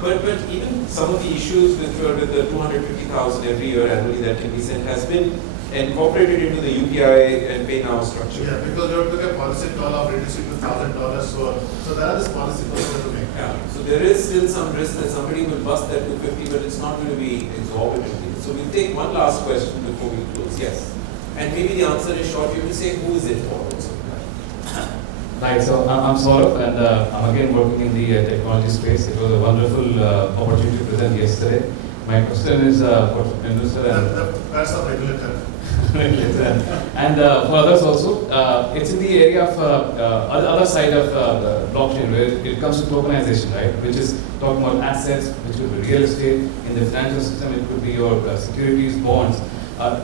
but even some of the issues with the 250,000 every year annually that can be sent has been incorporated into the UPI and Pay Now structure. Yeah, because you took a policy call of reducing to $1,000. So there are this policy calls to make. Yeah. So there is still some risk that somebody will bust that 250, but it's not going to be exorbitantly. So we'll take one last question before we close. Yes. And maybe the answer is short. You will say who is it for also. Right, so I'm Saurabh and I'm again working in the technology space. It was a wonderful opportunity to present yesterday. My question is for Minister and The press of regulator. and for others also, it's in the area of other side of blockchain where it comes to tokenization, right? Which is talking about assets, which could be real estate. In the financial system, it could be your securities, bonds.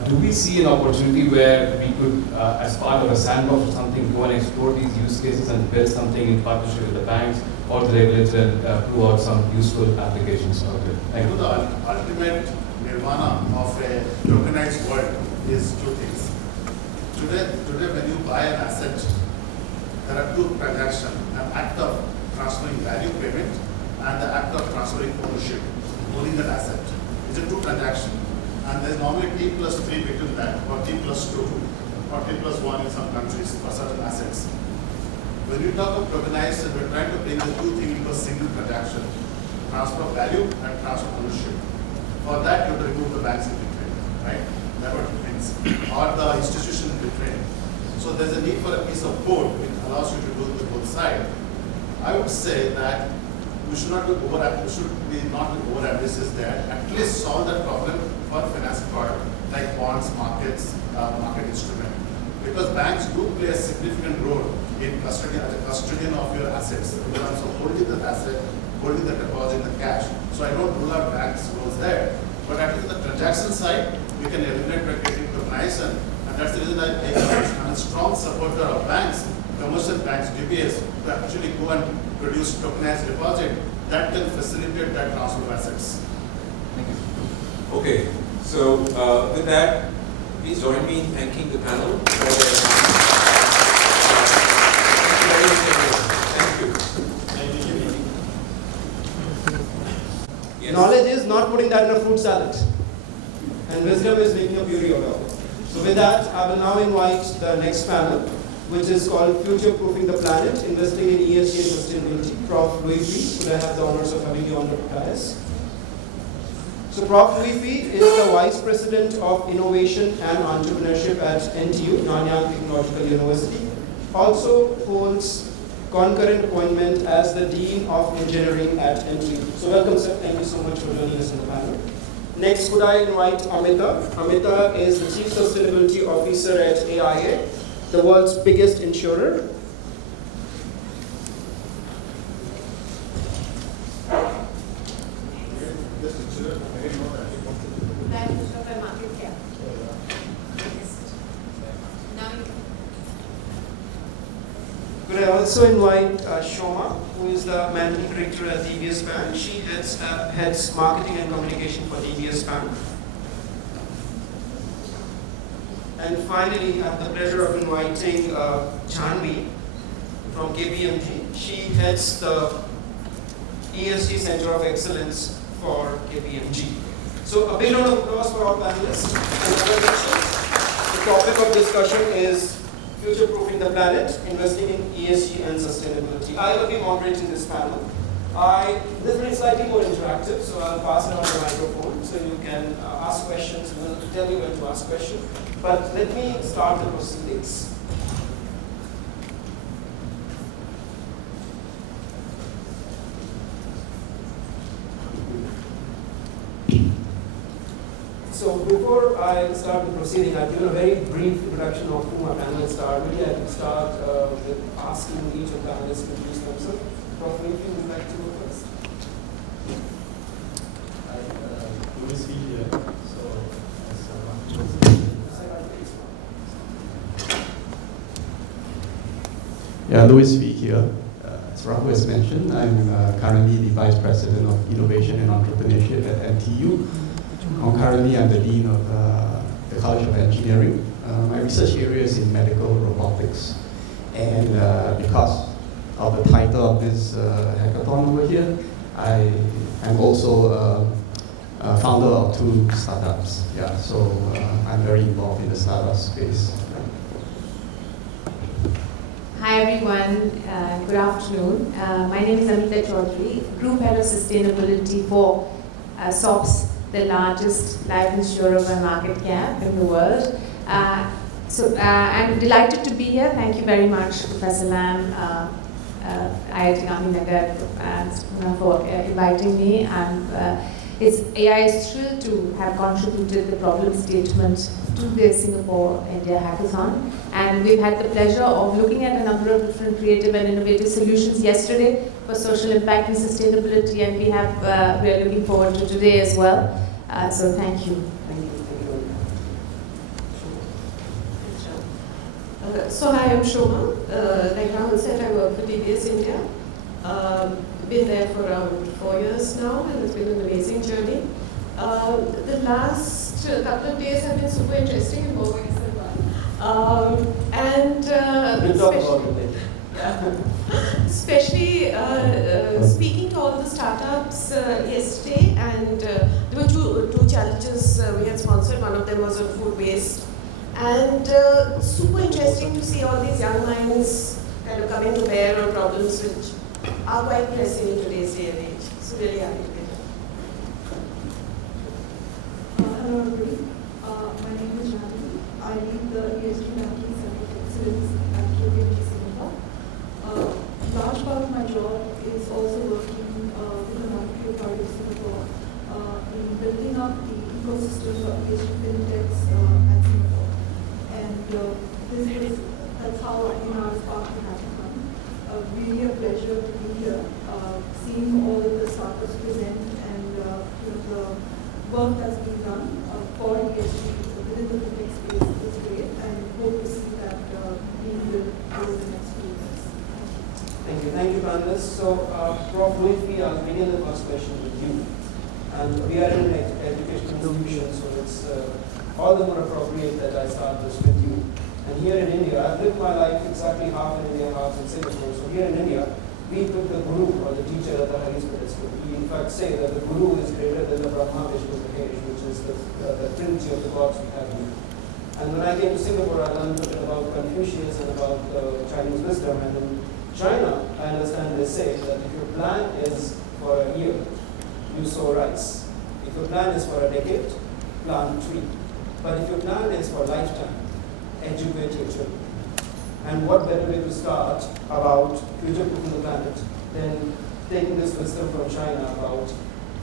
Do we see an opportunity where we could, as part of a sandbox or something, go and explore these use cases and build something in partnership with the banks or the regulator and prove out some useful applications out there? Thank you. The ultimate nirvana of a tokenized world is two things. Today when you buy an asset, there are two transactions, an act of transferring value payment and the act of transferring ownership, owning that asset. It's a two transaction. And there's normally T plus 3 between that, or T plus 2, or T plus 1 in some countries for certain assets. When we talk of tokenized, we're trying to bring the two things into a single transaction, transfer of value and transfer of ownership. For that, you have to remove the banks in between, right? That's what it means. Or the institution in between. So there's a need for a piece of code which allows you to do the both sides. I would say that we should not be over ambitious there. At least solve that problem for financial product like bonds, markets, market instrument. Because banks do play a significant role in custody as a custodian of your assets. In terms of holding the asset, holding the deposit, the cash. So I don't rule out banks' roles there. But at least the transaction side, we can eliminate by getting tokenized, and that's the reason I'm a strong supporter of banks, commercial banks, DBS, to actually go and produce tokenized deposit that can facilitate that transfer of assets. Okay, so with that, please join me in thanking the panel for their Thank you. Yes. Knowledge is not putting that in a fruit salad, and wisdom is making a puree of it. So with that, I will now invite the next panel, which is called Future Proofing the Planet, Investing in ESG and Sustainability. Prof. Louis Fee, who I have the honors of having you on the dais. So Prof. Louis Fee is the Vice President of Innovation and Entrepreneurship at NTU, Nanyang Technological University. Also holds concurrent appointment as the Dean of Engineering at NTU. So welcome, sir. Thank you so much for joining us in the panel. Next, could I invite Amita? Amita is the Chief Sustainability Officer at AIA, the world's biggest insurer. Could I also invite Shoma, who is the Managing Director at DBS Bank. She heads marketing and communication for DBS Bank. And finally, I have the pleasure of inviting Janvi from KPMG. She heads the ESG Center of Excellence for KPMG. So a big round of applause for our panelists. And as I mentioned, the topic of discussion is future-proofing the planet, investing in ESG and sustainability. I will be moderating this panel. This will be slightly more interactive, so I'll pass around the microphone so you can ask questions. We'll tell you when to ask questions. But let me start the proceedings. So before I start the proceeding, I've given a very brief introduction of who my panelists are. Maybe I can start with asking each of the panelists to introduce themselves. Prof. If you would like to go first. Louis Fee here. Yeah, Louis Fee here. As Rahul has mentioned, I'm currently the Vice President of Innovation and Entrepreneurship at NTU. Currently, I'm the Dean of the College of Engineering. My research area is in medical robotics. And because of the title of this hackathon over here, I'm also founder of 2 startups. Yeah, so I'm very involved in the startup space. Hi everyone, good afternoon. My name is Amita Chaudhary, Group Head of Sustainability for SOPS, the largest life insurer by market cap in the world. I'm delighted to be here. Thank you very much, Professor Lam, IIT Gandhinagar, for inviting me. AI is thrilled to have contributed the problem statement to the Singapore-India Hackathon. And we've had the pleasure of looking at a number of different creative and innovative solutions yesterday for social impact and sustainability, and we are looking forward to today as well. So thank you. So hi, I'm Shoma. Like Rahul said, I work for DBS India. Been there for around 4 years now, and it's been an amazing journey. The last couple of days have been super interesting and more ways than one. We'll talk about it later. Especially speaking to all the startups yesterday, and there were two challenges we had sponsored. One of them was on food waste. And super interesting to see all these young minds kind of coming to bear on problems which are quite pressing in today's day and age. So really happy to be here. Hello everybody. My name is Janvi. I lead the ESG Banking Center of Excellence at KPMG Singapore. Large part of my job is also working with the Monetary Authority of Singapore in building up the ecosystem of ESG fintechs at Singapore. And this is That's how in our Spark Hackathon. Really a pleasure to be here, seeing all of the startups present and the work that's being done for ESG within the fintech space is great, and hope to see that being built over the next few years. Thank you, panelists. So, Prof. Louis, I'll begin the first question with you. And we are in an educational institution, so it's all the more appropriate that I start this with you. And here in India, I've lived my life exactly half in India, half in Singapore. So here in India, we took the guru or the teacher at the highest pedestal. We in fact say that the guru is greater than the Brahma, Vishnu, Mahesh, which is the trinity of the gods we have here. And when I came to Singapore, I learned a bit about Confucius and about Chinese wisdom. And in China, I understand they say that if your plan is for a year, you sow rice. If your plan is for a decade, plant tree. But if your plan is for a lifetime, educate your children. And what better way to start about future-proofing the planet than taking this wisdom from China about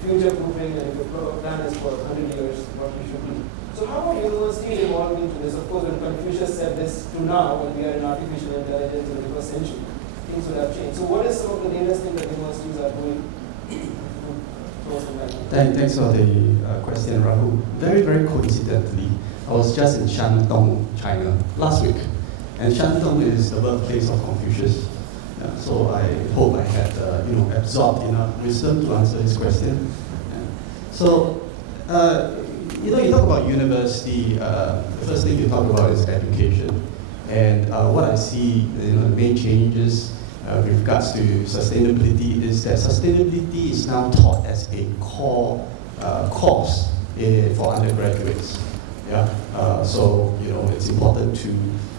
future-proofing, and if your plan is for 100 years, what we should do. So how are universities evolving into this? Of course, when Confucius said this to now, when we are in artificial intelligence in the 21st century, things would have changed. So what is some of the latest things that universities are doing? Thanks for the question, Rahul. Very, very coincidentally, I was just in Shandong, China last week. And Shandong is the birthplace of Confucius. So I hope I had absorbed enough wisdom to answer his question. So, you talk about university, the first thing you talk about is education. And what I see, the main changes with regards to sustainability is that sustainability is now taught as a core course for undergraduates. So it's important to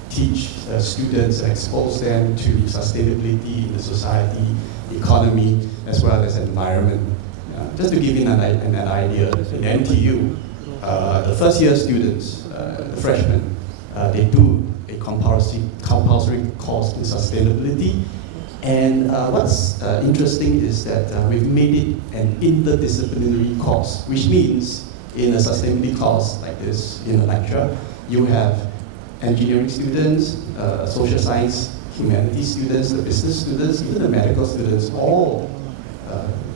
teach students and expose them to sustainability in the society, economy, as well as environment. Just to give you an idea, in NTU, the first year students, the freshmen, they do a compulsory course in sustainability. And what's interesting is that we've made it an interdisciplinary course, which means in a sustainability course like this, in a lecture, you have engineering students, social science, humanities students, the business students, even the medical students, all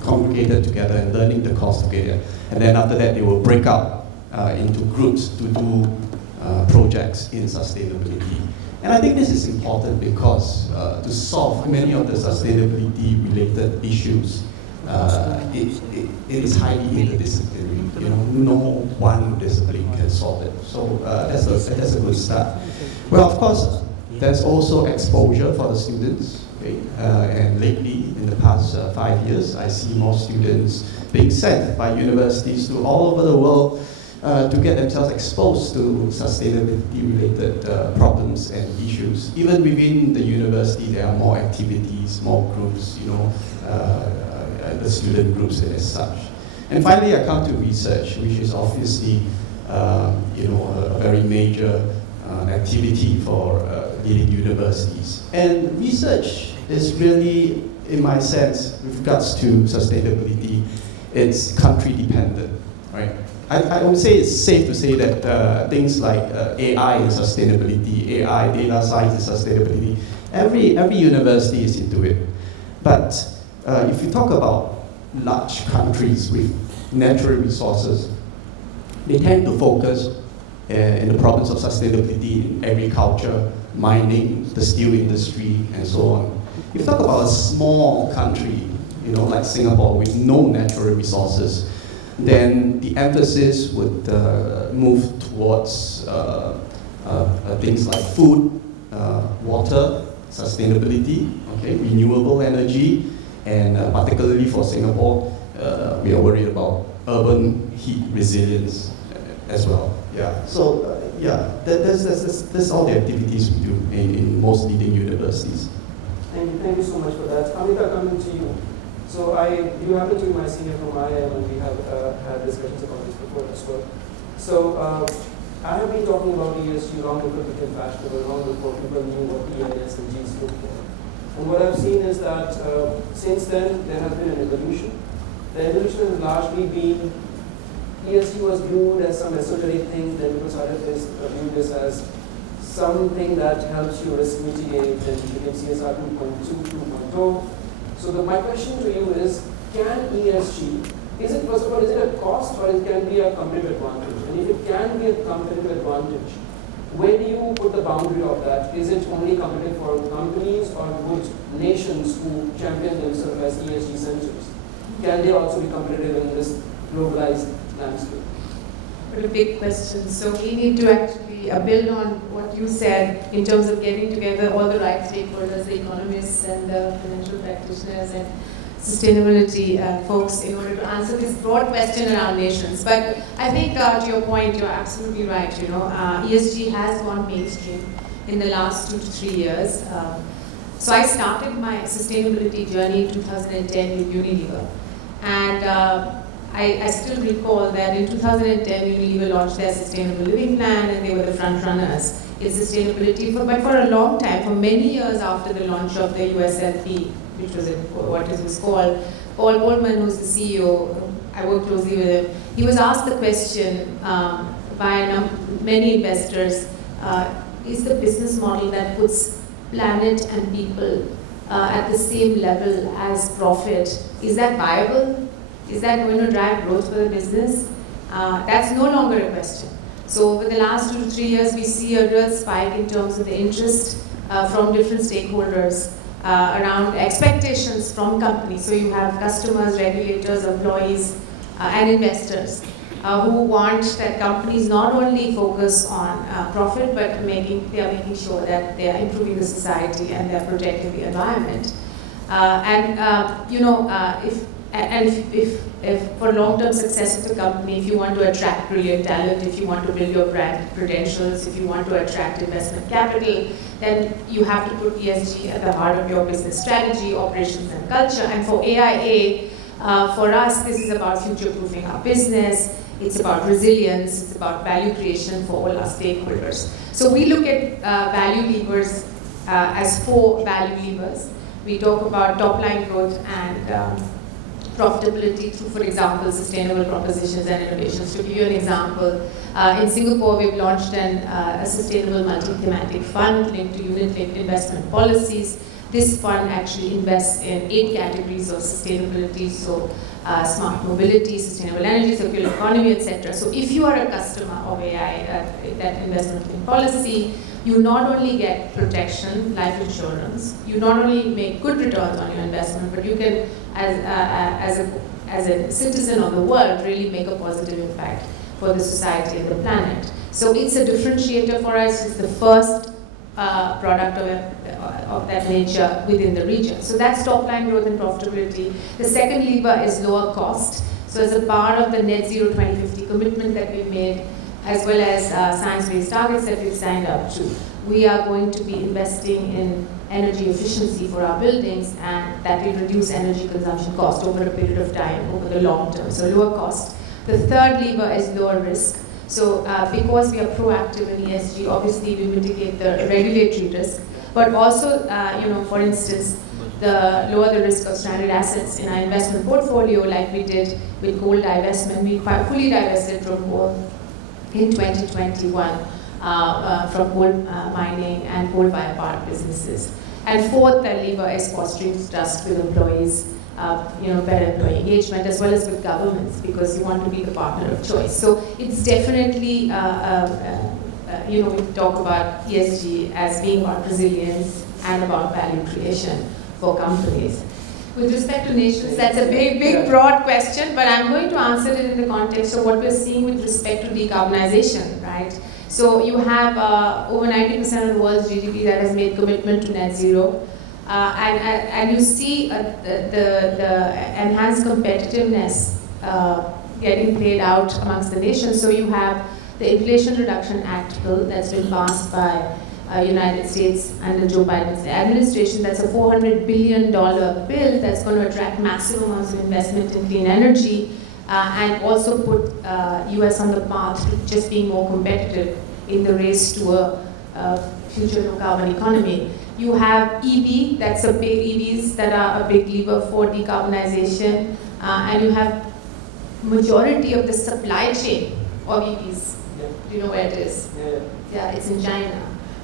congregated together and learning the course together. And then after that, they will break out into groups to do projects in sustainability. And I think this is important because to solve many of the sustainability-related issues, it is highly interdisciplinary. No one discipline can solve it. So that's a good start. Well, of course, there's also exposure for the students. Okay? And lately, in the past 5 years, I see more students being sent by universities to all over the world to get themselves exposed to sustainability-related problems and issues. Even within the university, there are more activities, more groups, the student groups and as such. And finally, I come to research, which is obviously, a very major activity for leading universities. And research is really, in my sense, with regards to sustainability, it's country dependent, right? I would say it's safe to say that things like AI and sustainability, AI, data science and sustainability, every university is into it. But if you talk about large countries with natural resources, they tend to focus in the problems of sustainability in agriculture, mining, the steel industry, and so on. If you talk about a small country, like Singapore with no natural resources, then the emphasis would move towards things like food, water, sustainability, renewable energy, and particularly for Singapore, we are worried about urban heat resilience as well. So that's all the activities we do in most leading universities. Thank you so much for that. Amita, coming to you. So you happen to be my senior from IIM, and we have had discussions about this before as well. So I have been talking about ESG long before it became fashionable, long before people knew what EIS and G stood for. And what I've seen is that since then there has been an evolution. The evolution has largely been ESG was viewed as some esoteric thing, then people started viewing this as something that helps you risk mitigate, and you can CSR 2.2, 2.0. So my question to you is, can ESG, is it first of all, is it a cost or it can be a competitive advantage? And if it can be a competitive advantage, where do you put the boundary of that? Is it only competitive for companies, or would nations who champion themselves as ESG centers, can they also be competitive in this globalized landscape? What a big question. So we need to actually build on what you said in terms of getting together all the right stakeholders, the economists and the financial practitioners and sustainability folks in order to answer this broad question around nations. But I think to your point, you're absolutely right. ESG has gone mainstream in the last 2 to 3 years. So I started my sustainability journey in 2010 with Unilever. And I still recall that in 2010, Unilever launched their Sustainable Living Plan, and they were the front runners in sustainability. But for a long time, for many years after the launch of the USLP, which was what it was called, Paul Goldman, who's the CEO, I work closely with him, he was asked the question by many investors, is the business model that puts planet and people at the same level as profit, is that viable? Is that going to drive growth for the business? That's no longer a question. So over the last 2 to 3 years, we see a real spike in terms of the interest from different stakeholders around expectations from companies. So you have customers, regulators, employees, and investors who want that companies not only focus on profit, but they are making sure that they are improving the society and they are protecting the environment. If for long-term success of the company, if you want to attract brilliant talent, if you want to build your brand credentials, if you want to attract investment capital, then you have to put ESG at the heart of your business strategy, operations, and culture. And for AIA, for us, this is about future-proofing our business. It's about resilience. It's about value creation for all our stakeholders. So we look at value levers as 4 value levers. We talk about top-line growth and profitability through, for example, sustainable propositions and innovations. To give you an example, in Singapore, we've launched a sustainable multi-thematic fund linked to unit-linked investment policies. This fund actually invests in 8 categories of sustainability, so smart mobility, sustainable energy, circular economy, etc. So if you are a customer of AI, that investment policy, you not only get protection, life insurance, you not only make good returns on your investment, but you can, as a citizen of the world, really make a positive impact for the society and the planet. So it's a differentiator for us. It's the first product of that nature within the region. So that's top-line growth and profitability. The second lever is lower cost. So as a part of the Net Zero 2050 commitment that we've made, as well as science-based targets that we've signed up to, we are going to be investing in energy efficiency for our buildings, and that will reduce energy consumption cost over a period of time, over the long term. So lower cost. The third lever is lower risk. So because we are proactive in ESG, obviously we mitigate the regulatory risk, but also, for instance, the lower the risk of stranded assets in our investment portfolio, like we did with coal divestment. We fully divested from coal in 2021 from coal mining and coal-fired power businesses. And fourth, the lever is fostering trust with employees, better employee engagement, as well as with governments, because you want to be the partner of choice. So it's definitely, we talk about ESG as being about resilience and about value creation for companies. With respect to nations, that's a big, broad question, but I'm going to answer it in the context of what we're seeing with respect to decarbonization, right? So you have over 90% of the world's GDP that has made commitment to net zero. And you see the enhanced competitiveness getting played out amongst the nations. So you have the Inflation Reduction Act bill that's been passed by United States under Joe Biden's administration. That's a $400 billion bill that's going to attract massive amounts of investment in clean energy and also put US on the path to just being more competitive in the race to a future low carbon economy. You have EV, that's a big EVs that are a big lever for decarbonization, and you have majority of the supply chain of EVs. Do you know where it is? Yeah, it's in China.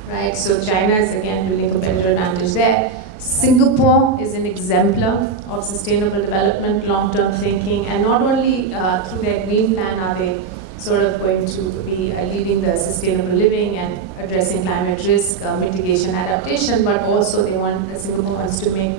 right? So China is again building competitive advantage there. Singapore is an exemplar of sustainable development, long-term thinking, and not only through their green plan are they sort of going to be leading the sustainable living and addressing climate risk, mitigation, adaptation, but also Singapore wants to make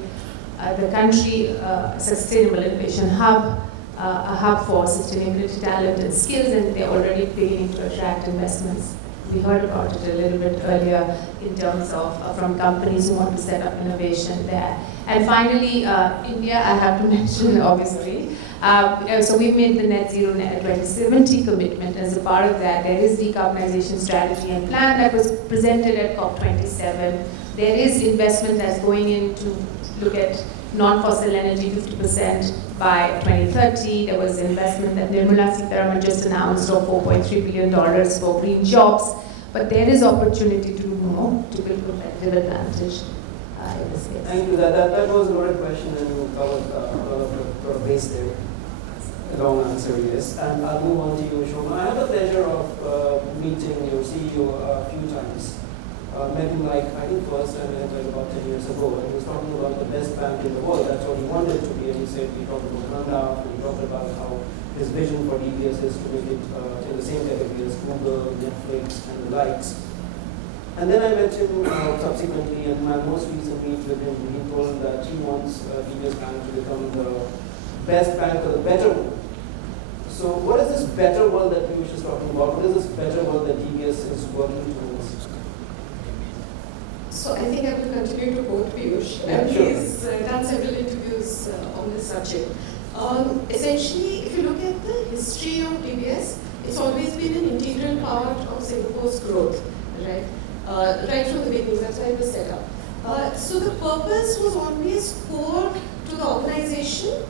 the country a sustainable innovation hub, a hub for sustainability, talent, and skills, and they're already beginning to attract investments. We heard about it a little bit earlier in terms of from companies who want to set up innovation there. And finally, India, I have to mention, obviously. So we made the Net Zero 2070 commitment. As a part of that, there is decarbonization strategy and plan that was presented at COP27. There is investment that's going in to look at non-fossil energy 50% by 2030. There was investment that Nirmala Sitharaman just announced of $4.3 billion for green jobs. But there is opportunity to do more to build competitive advantage in this case. Thank you. That was a loaded question, and you covered a lot of base there. A long answer, yes. And I'll move on to you, Shoma. I had the pleasure of meeting your CEO a few times. Met him I think first I met him about 10 years ago, and he was talking about the best bank in the world. That's what he wanted to be, and he said he talked about Randolph, and he talked about how his vision for DBS is to make it in the same category as Google, Netflix, and the likes. And then I met him subsequently, and my most recent meet with him, he told that he wants DBS Bank to become the best bank or the better world. So what is this better world that Piyush is talking about? What is this better world that DBS is working towards? So I think I will continue to quote Piyush, and he's done several interviews on this subject. Essentially, if you look at the history of DBS, it's always been an integral part of Singapore's growth, right? Right from the beginning, that's why it was set up. So the purpose was always core to the organization,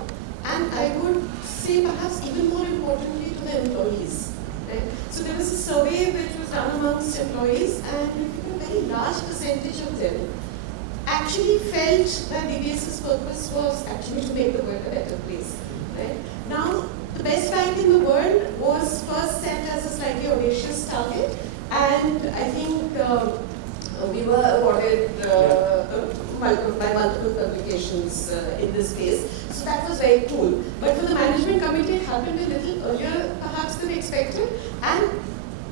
and I would say perhaps even more importantly to the employees. Right? So there was a survey which was done amongst employees, and a very large percentage of them actually felt that DBS's purpose was actually to make the world a better place. Right? Now, the best bank in the world was first set as a slightly audacious target, and I think we were awarded by multiple publications in this space. So that was very cool. But for the management committee, it happened a little earlier perhaps than expected. And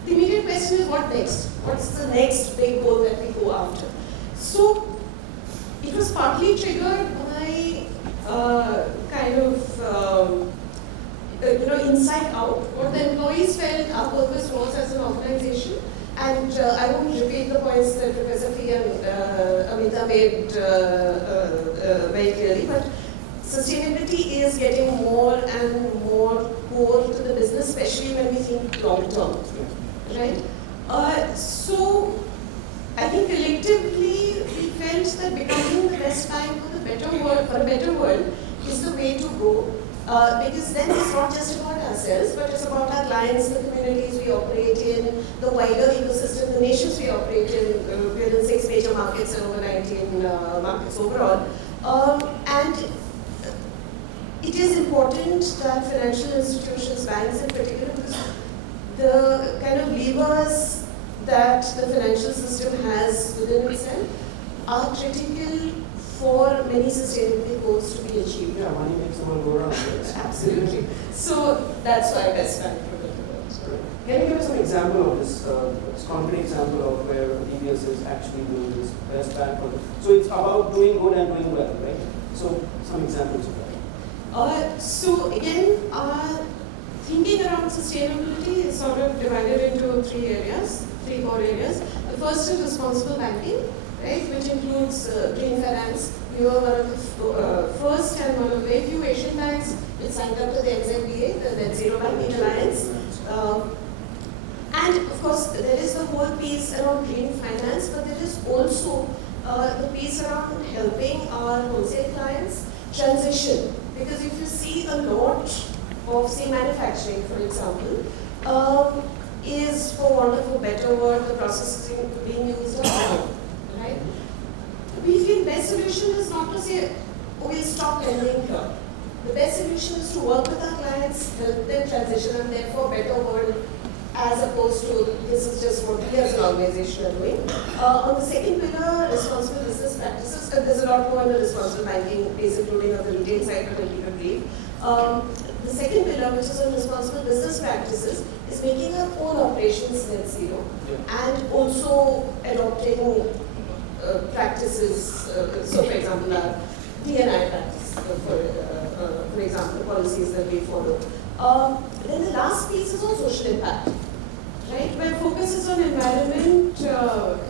the immediate question is, what next? What's the next big goal that we go after? So it was partly triggered by inside out, what the employees felt our purpose was as an organization. And I won't repeat the points that Professor Fee and Amita made very clearly, but sustainability is getting more and more core to the business, especially when we think long term, right? So I think collectively we felt that becoming the best bank for a better world is the way to go. Because then it's not just about ourselves, but it's about our clients, the communities we operate in, the wider ecosystem, the nations we operate in. We're in 6 major markets and over 19 markets overall. And it is important that financial institutions, banks in particular, because the kind of levers that the financial system has within itself are critical for many sustainability goals to be achieved. Yeah, money makes the world go round. Absolutely. So that's why best bank. Can you give us some example of this concrete example of where DBS is actually doing this best bank? So it's about doing good and doing well, right? So some examples of that. So again, thinking around sustainability is sort of divided into 3 core areas. The first is responsible banking, right, which includes green finance. We were one of the first and one of the very few Asian banks which signed up to the NZBA, the Net Zero Banking Alliance. And of course, there is the whole piece around green finance, but there is also the piece around helping our wholesale clients transition. Because if you see a lot of, say, manufacturing, for example, is, for want of a better word, the process being used up, right? We feel best solution is not to say, oh, we'll stop lending here. The best solution is to work with our clients, help them transition, and therefore better world as a opposed to this is just what we as an organization are doing. On the second pillar, responsible business practices, there's a lot more in the responsible banking piece, including on the retail side, but I'll keep it brief. The second pillar, which is on responsible business practices, is making our own operations net zero and also adopting practices. So, for example, our D&I practice, for example, the policies that we follow. Then the last piece is on social impact, right? Where focus is on environment,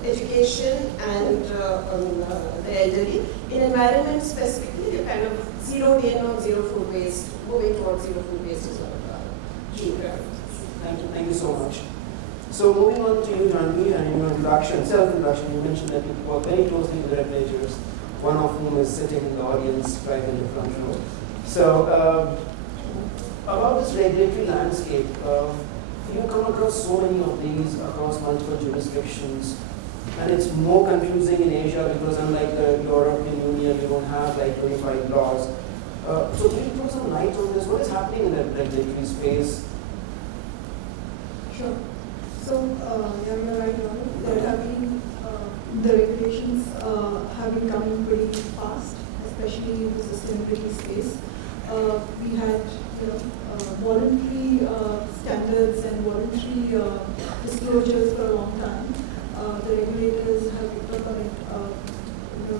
education, and on the elderly. In environment specifically, we're kind of zeroed in on zero food waste, moving towards zero food waste is one of our key priorities. Thank you so much. So moving on to you, Janvi, and your introduction, self-introduction, you mentioned that you work very closely with the regulators, one of whom is sitting in the audience right in the front row. So about this regulatory landscape, you come across so many of these across multiple jurisdictions, and it's more confusing in Asia because unlike the European Union, you don't have like 25 laws. So can you throw some light on this? What is happening in the regulatory space? Sure. So, yeah, you're right, Ronald. There have been, the regulations have been coming pretty fast, especially in the sustainability space. We had, voluntary standards and voluntary disclosures for a long time. The regulators have picked up on it,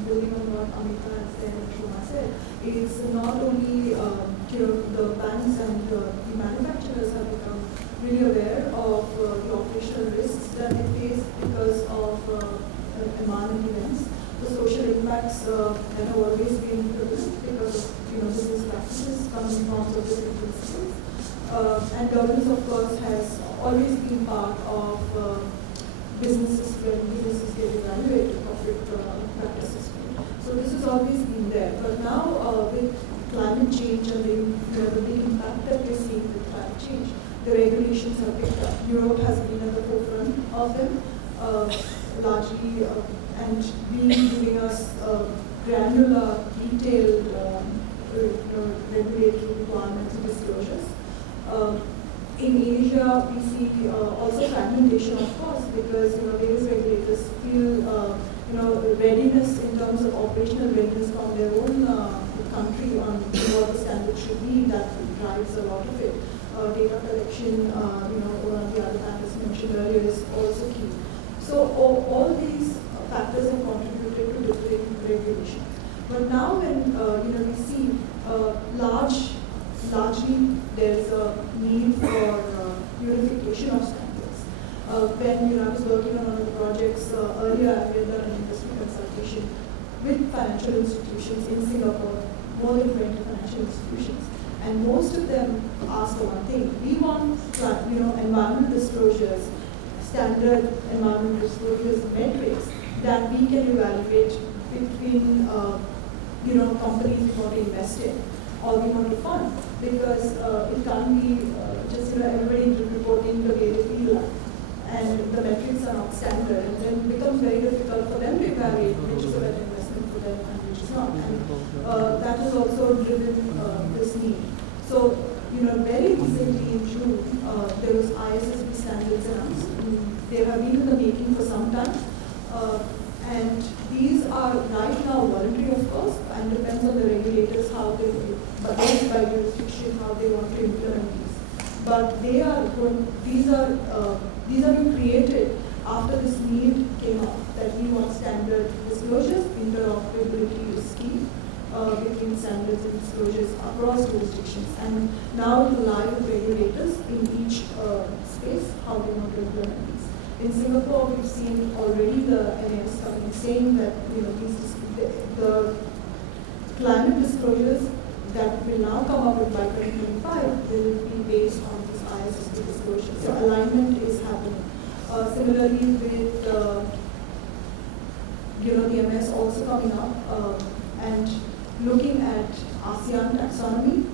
building on what Amita has said and Shoma said. It's not only, the banks and the manufacturers have become really aware of the operational risks that they face because of environment events. The social impacts that have always been prevalent because of business practices coming from the different principles. And governance, of course, has always been part of businesses when businesses get evaluated, corporate practices. So this has always been there. But now with climate change and the big impact that we're seeing with climate change, the regulations have picked up. Europe has been at the forefront of them, largely, and giving us granular, detailed regulatory requirements and disclosures. In Asia, we see also fragmentation, of course, because various regulators feel readiness in terms of operational readiness from their own country on what the standards should be. That drives a lot of it. Data collection, one of the other factors mentioned earlier is also key. So all these factors have contributed to different regulations. But now when we see largely there's a need for unification of standards. When I was working on one of the projects earlier, I did an industry consultation with financial institutions in Singapore, more than 20 financial institutions. And most of them ask for one thing. We want, environmental disclosures, standard environmental disclosures metrics that we can evaluate between, companies we want to invest in or we want to fund. Because it can't be just, everybody reporting the way they feel like. And the metrics are not standard. And then it becomes very difficult for them to evaluate which is a better investment for them and which is not. And that has also driven this need. So, very recently in June, there was ISSB standards announced. They have been in the making for some time. And these are right now voluntary, of course, and depends on the regulators how they, but by jurisdiction, how they want to implement these. But they are these are being created after this need came up that we want standard disclosures. Interoperability is key between standards and disclosures across jurisdictions, and now to live with regulators in each space how they want to implement these. In Singapore, we've seen already the NAS coming saying that the climate disclosures that will now come up with by 2025 will be based on these ISSB disclosures. So alignment is happening. Similarly, with the MS also coming up and looking at ASEAN taxonomy,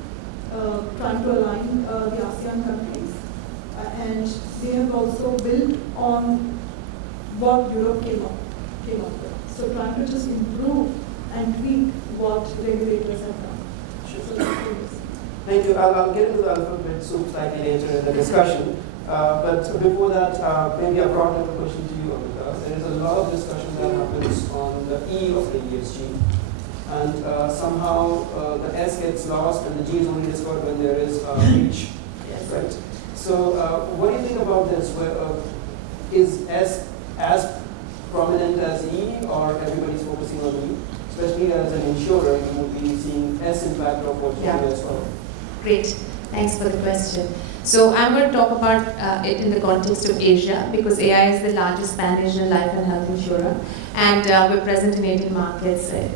trying to align the ASEAN countries. And they have also built on what Europe came up with. So trying to just improve and tweak what regulators have done. Sure. Thank you. I'll get into the alphabet soup slightly later in the discussion. But before that, maybe a broad level question to you, Amita. There is a lot of discussion that happens on the E of the ESG. And somehow the S gets lost and the G is only discovered when there is reach. Yes. Right? So what do you think about this? Is S as prominent as E, or everybody's focusing on E? Especially as an insurer, you would be seeing S impact of what you do as well. Great. Thanks for the question. So I'm going to talk about it in the context of Asia, because AI is the largest pan-Asian life and health insurer, and we're present in 18 markets. I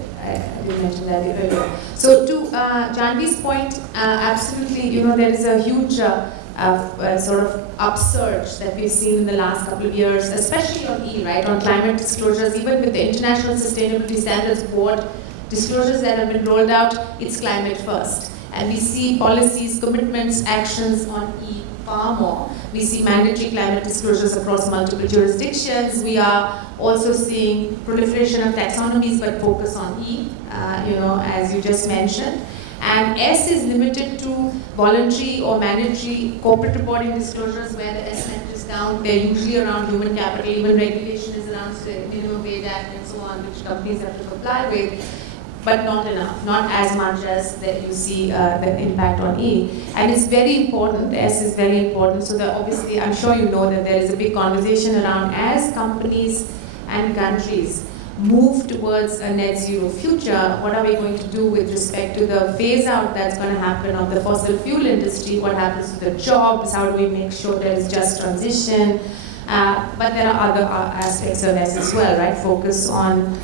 did mention that earlier. So to Janvi's point, absolutely, there is a huge sort of upsurge that we've seen in the last couple of years, especially on E, right, on climate disclosures. Even with the International Sustainability Standards Board disclosures that have been rolled out, it's climate first. And we see policies, commitments, actions on E far more. We see mandatory climate disclosures across multiple jurisdictions. We are also seeing proliferation of taxonomies, but focus on E, as you just mentioned. And S is limited to voluntary or mandatory corporate reporting disclosures, where the S metrics count. They're usually around human capital. Even regulation is around minimum wage act and so on, which companies have to comply with. But not enough, not as much as that you see the impact on E. And it's very important, S is very important, so that obviously I'm sure you know that there is a big conversation around, as companies and countries move towards a net zero future, what are we going to do with respect to the phase out that's going to happen of the fossil fuel industry, what happens to the jobs, how do we make sure there is just transition. But there are other aspects of S as well, right? Focus on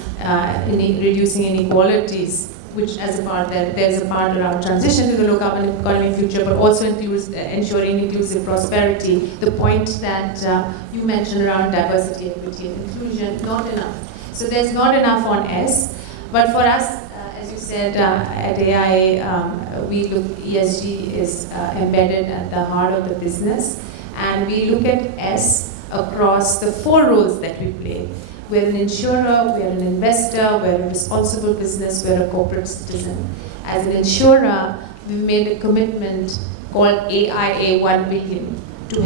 reducing inequalities, which as a part, there's a part around transition to the low carbon economy future, but also includes ensuring inclusive prosperity. The point that you mentioned around diversity, equity, and inclusion, not enough. So there's not enough on S, but for us, as you said, at AI, we look, ESG is embedded at the heart of the business, and we look at S across the 4 roles that we play. We're an insurer, we're an investor, we're a responsible business, we're a corporate citizen. As an insurer, we made a commitment called AIA 1 billion to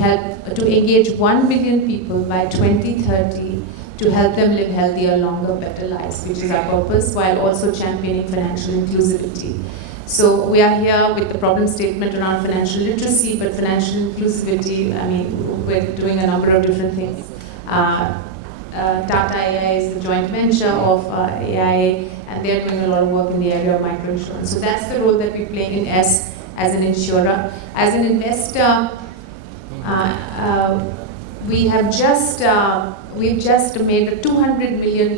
engage 1 billion people by 2030 to help them live healthier, longer, better lives, which is our purpose, while also championing financial inclusivity. So we are here with the problem statement around financial literacy, but financial inclusivity, I mean, we're doing a number of different things. Tata AI is the joint venture of AIA, and they're doing a lot of work in the area of microinsurance. So that's the role that we play in S as an insurer. As an investor, we've just made a $200 million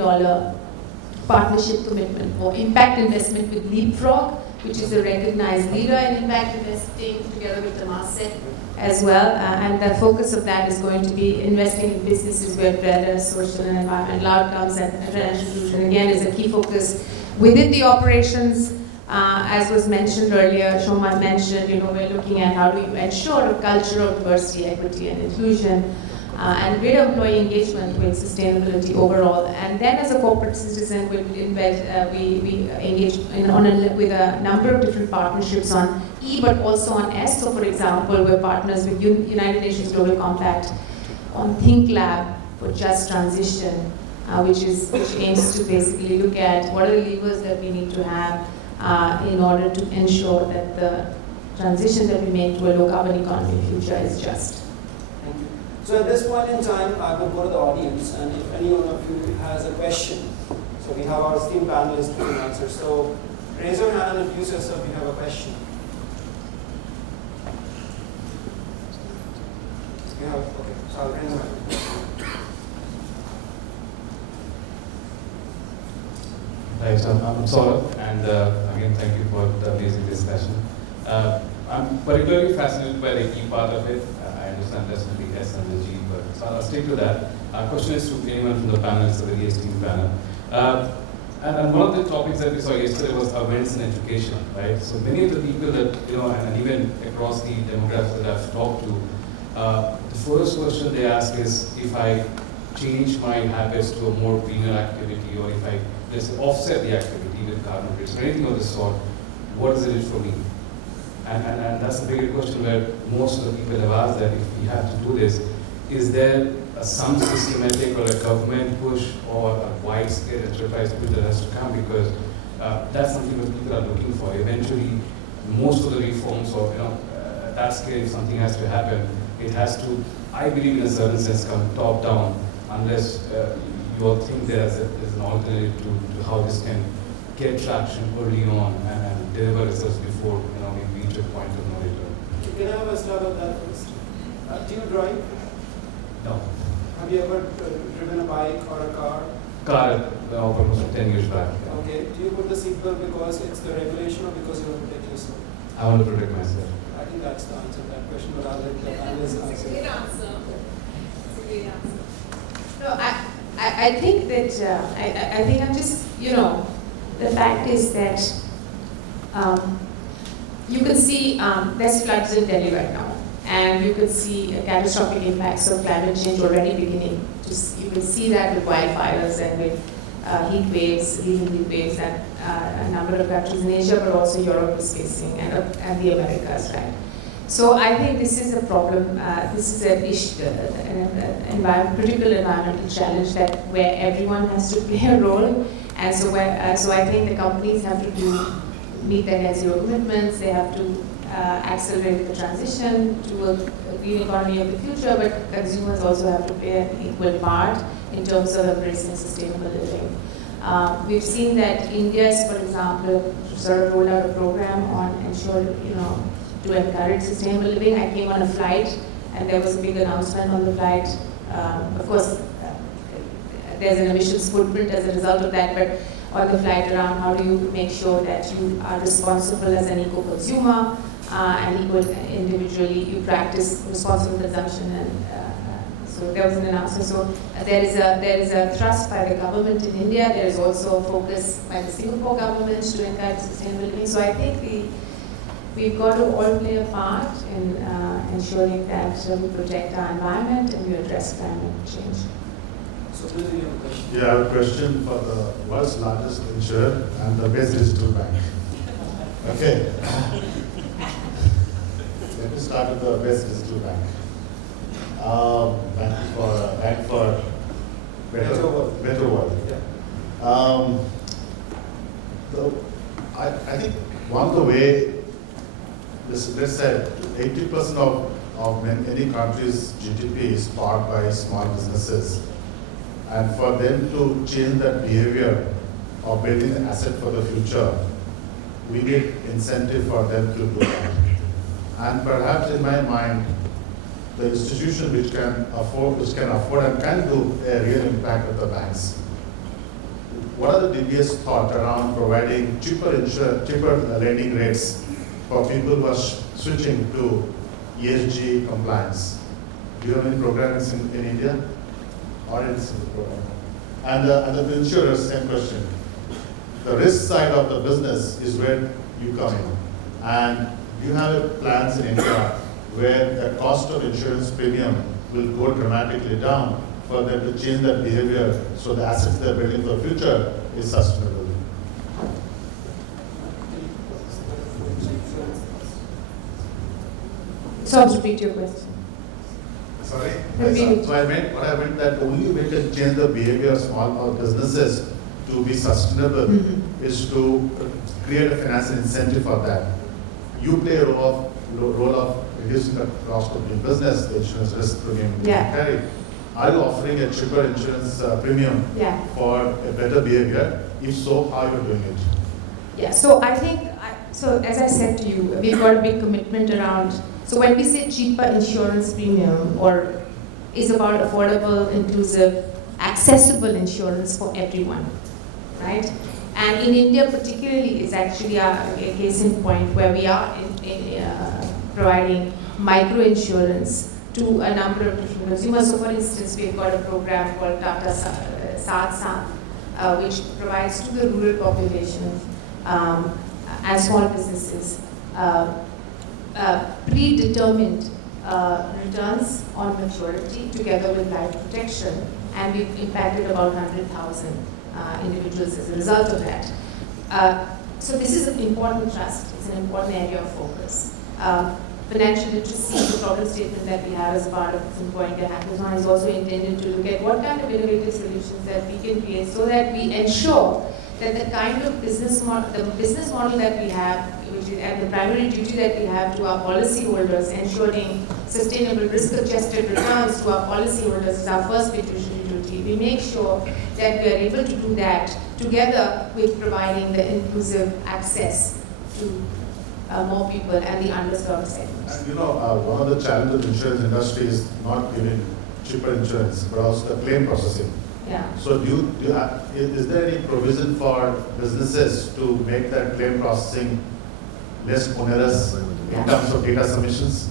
partnership commitment for impact investment with Leapfrog, which is a recognized leader in impact investing, together with Temasek as well. And the focus of that is going to be investing in businesses where better social and environmental outcomes, and financial inclusion again is a key focus within the operations. As was mentioned earlier, Shoma mentioned, we're looking at how do we ensure a culture of diversity, equity, and inclusion, and greater employee engagement with sustainability overall. And then as a corporate citizen, we engage with a number of different partnerships on E, but also on S. So for example, we're partners with United Nations Global Compact on Think Lab for just transition, which aims to basically look at what are the levers that we need to have in order to ensure that the transition that we make to a low carbon economy future is just. Thank you. So at this point in time, I will go to the audience, and if any one of you has a question, so we have our esteemed panelists to answer. So raise your hand and introduce yourself if you have a question. You have, okay, so I'll bring them. Right, so I'm Saurabh, and again, thank you for the amazing discussion. I'm particularly fascinated by the E part of it. I understand definitely S and the G, but so I'll stick to that. Question is to anyone from the panel, it's a very esteemed panel. And one of the topics that we saw yesterday was awareness and education, right? So many of the people that, and even across the demographics that I've talked to, the first question they ask is, if I change my habits to a more greener activity, or if I just offset the activity with carbon credits or anything of the sort, what does it do for me? And that's the bigger question where most of the people have asked that if we have to do this, is there some systematic or a government push or a wide-scale enterprise push that has to come? Because that's something that people are looking for. Eventually, most of the reforms or that scale, if something has to happen, it has to, I believe in a certain sense, come top down, unless you all think there's an alternative to how this can get traction early on and deliver results before we reach a point of no return. Can I have a start on that first? Do you drive? No. Have you ever driven a bike or a car? Car, almost 10 years back. Okay. Do you put the seatbelt because it's the regulation or because you want to protect yourself? I want to protect myself. I think that's the answer to that question, but I'll let the panelists answer. It's a great answer. It's a great answer. No, I think that, I think I'm just, the fact is that you can see there's floods in Delhi right now. And you can see catastrophic impacts of climate change already beginning. You can see that with wildfires and with heat waves, regional heat waves that a number of countries in Asia, but also Europe is facing, and the Americas, right? So I think this is a problem. This is an critical environmental challenge where everyone has to play a role. And so I think the companies have to meet their net zero commitments. They have to accelerate the transition to a green economy of the future, but consumers also have to play an equal part in terms of embracing sustainable living. We've seen that India's, for example, sort of rolled out a program on to encourage sustainable living. I came on a flight and there was a big announcement on the flight. Of course, there's an emissions footprint as a result of that, but on the flight around how do you make sure that you are responsible as an eco-consumer and equal individually, you practice responsible consumption, and so there was an announcement. So there is a thrust by the government in India. There is also a focus by the Singapore government to encourage sustainable living. So I think we've got to all play a part in ensuring that we protect our environment and we address climate change. So do you have a question? Yeah, I have a question for the world's largest insurer and the best digital bank. Okay. Let me start with the best digital bank. Bank for Better World. Yeah. I think one of the way, let's say 80% of any country's GDP is powered by small businesses. And for them to change that behavior of building an asset for the future, we need incentive for them to do that. And perhaps in my mind, the institution which can afford and can do a real impact with the banks. What are the DBS thought around providing cheaper lending rates for people who are switching to ESG compliance? Do you have any programs in India? Or in Singapore? And the insurers, same question. The risk side of the business is where you come in. And do you have plans in India where the cost of insurance premium will go dramatically down for them to change that behavior so the assets they're building for the future is sustainable? So repeat your question. Sorry? Repeat. So I meant that the only way to change the behavior of small businesses to be sustainable is to create a financial incentive for that. You play a role of reducing the cost of doing business, the insurance risk premium you carry. Are you offering a cheaper insurance premium for a better behavior? If so, how are you doing it? Yeah, so I think, so as I said to you, we've got a big commitment around, so when we say cheaper insurance premium, or is about affordable, inclusive, accessible insurance for everyone, right? And in India particularly is actually a case in point where we are providing micro insurance to a number of different consumers. So for instance, we've got a program called Tata Saath Saath, which provides to the rural population and small businesses predetermined returns on maturity together with life protection. And we've impacted about 100,000 individuals as a result of that. So this is an important trust. It's an important area of focus. Financial literacy, the problem statement that we have as part of this Pointer Hackathon is also intended to look at what kind of innovative solutions that we can create so that we ensure that the kind of business model that we have, which is, and the primary duty that we have to our policyholders, ensuring sustainable risk-adjusted returns to our policyholders is our first fiduciary duty. We make sure that we are able to do that together with providing the inclusive access to more people and the underserved segments. And one of the challenges of the insurance industry is not giving cheaper insurance, but also the claim processing. Yeah. So is there any provision for businesses to make that claim processing less onerous in terms of data submissions?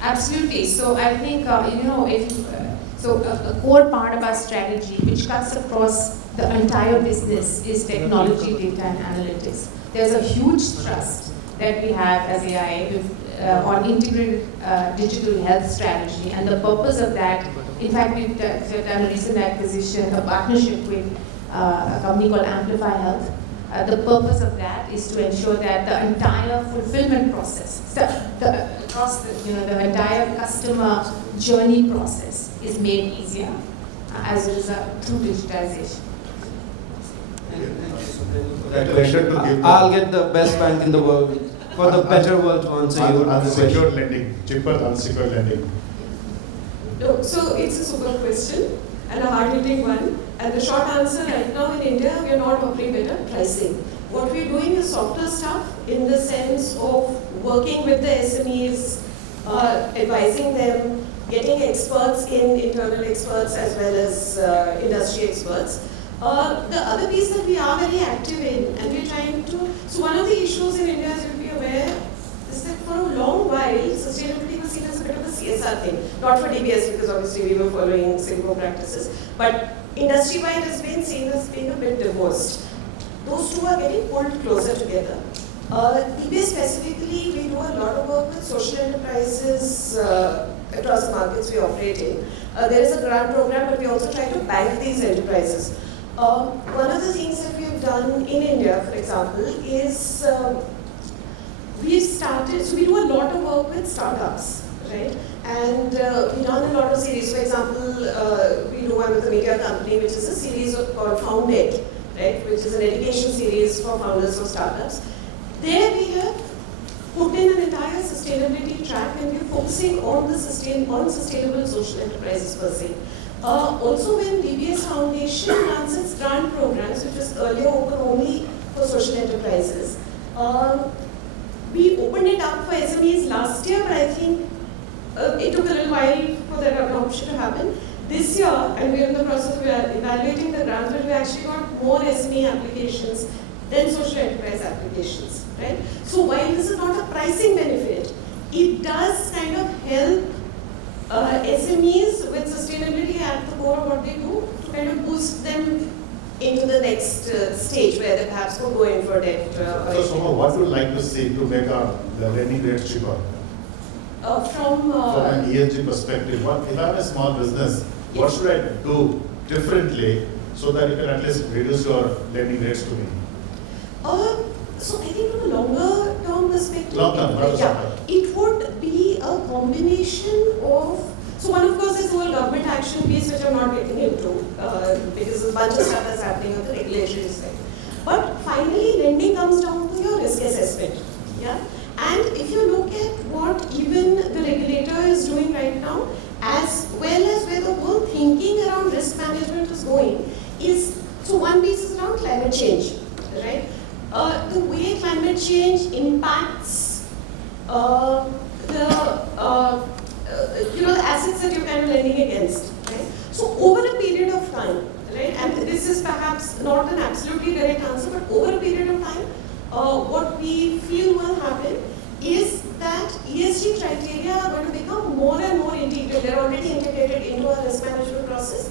Absolutely. So I think, so a core part of our strategy, which cuts across the entire business, is technology, data, and analytics. There's a huge trust that we have as AIA on integrated digital health strategy, and the purpose of that, in fact, we've done a recent acquisition, a partnership with a company called Amplify Health. The purpose of that is to ensure that the entire fulfillment process, the entire customer journey process is made easier as a result through digitization. I'll get the best bank in the world for the better world to answer your Unsecured lending, cheaper unsecured lending. No, so it's a super question and a hard-hitting one. And the short answer right now in India, we are not offering better pricing. What we're doing is softer stuff in the sense of working with the SMEs, advising them, getting experts in, internal experts as well as industry experts. The other piece that we are very active in, and we're trying to, so one of the issues in India, as you'll be aware, is that for a long while, sustainability was seen as a bit of a CSR thing. Not for DBS, because obviously we were following Singapore practices, but industry-wide has been seen as being a bit divorced. Those two are getting pulled closer together. DBS specifically, we do a lot of work with social enterprises across the markets we operate in. There is a grant program, but we also try to bank these enterprises. One of the things that we have done in India, for example, is we started, so we do a lot of work with startups, right? And we've done a lot of series. For example, we do one with a media company, which is a series called Founded, right? Which is an education series for founders of startups. There we have put in an entire sustainability track, and we're focusing on the sustainable social enterprises per se. Also, when DBS Foundation runs its grant programs, which was earlier open only for social enterprises, we opened it up for SMEs last year, but I think it took a little while for that adoption to happen. This year, and we're in the process of evaluating the grants, but we actually got more SME applications than social enterprise applications, right? So while this is not a pricing benefit, it does kind of help SMEs with sustainability at the core of what they do to kind of boost them into the next stage where they perhaps could go in for debt. So Soma, what would you like to see to make the lending rates cheaper? From an ESG perspective, if I'm a small business, what should I do differently so that you can at least reduce your lending rates to me? So I think from a longer term perspective, Long-term, it would be a combination of, so one of course is the whole government action piece, which I'm not getting into because there's a bunch of stuff that's happening on the regulatory side. But finally, lending comes down to your risk assessment. Yeah? And if you look at what even the regulator is doing right now, as well as where the whole thinking around risk management is going, is, so one piece is around climate change, right? The way climate change impacts the assets that you're kind of lending against, right? So over a period of time, right, and this is perhaps not an absolutely direct answer, but over a period of time, what we feel will happen is that ESG criteria are going to become more and more integral. They're already integrated into our risk management process,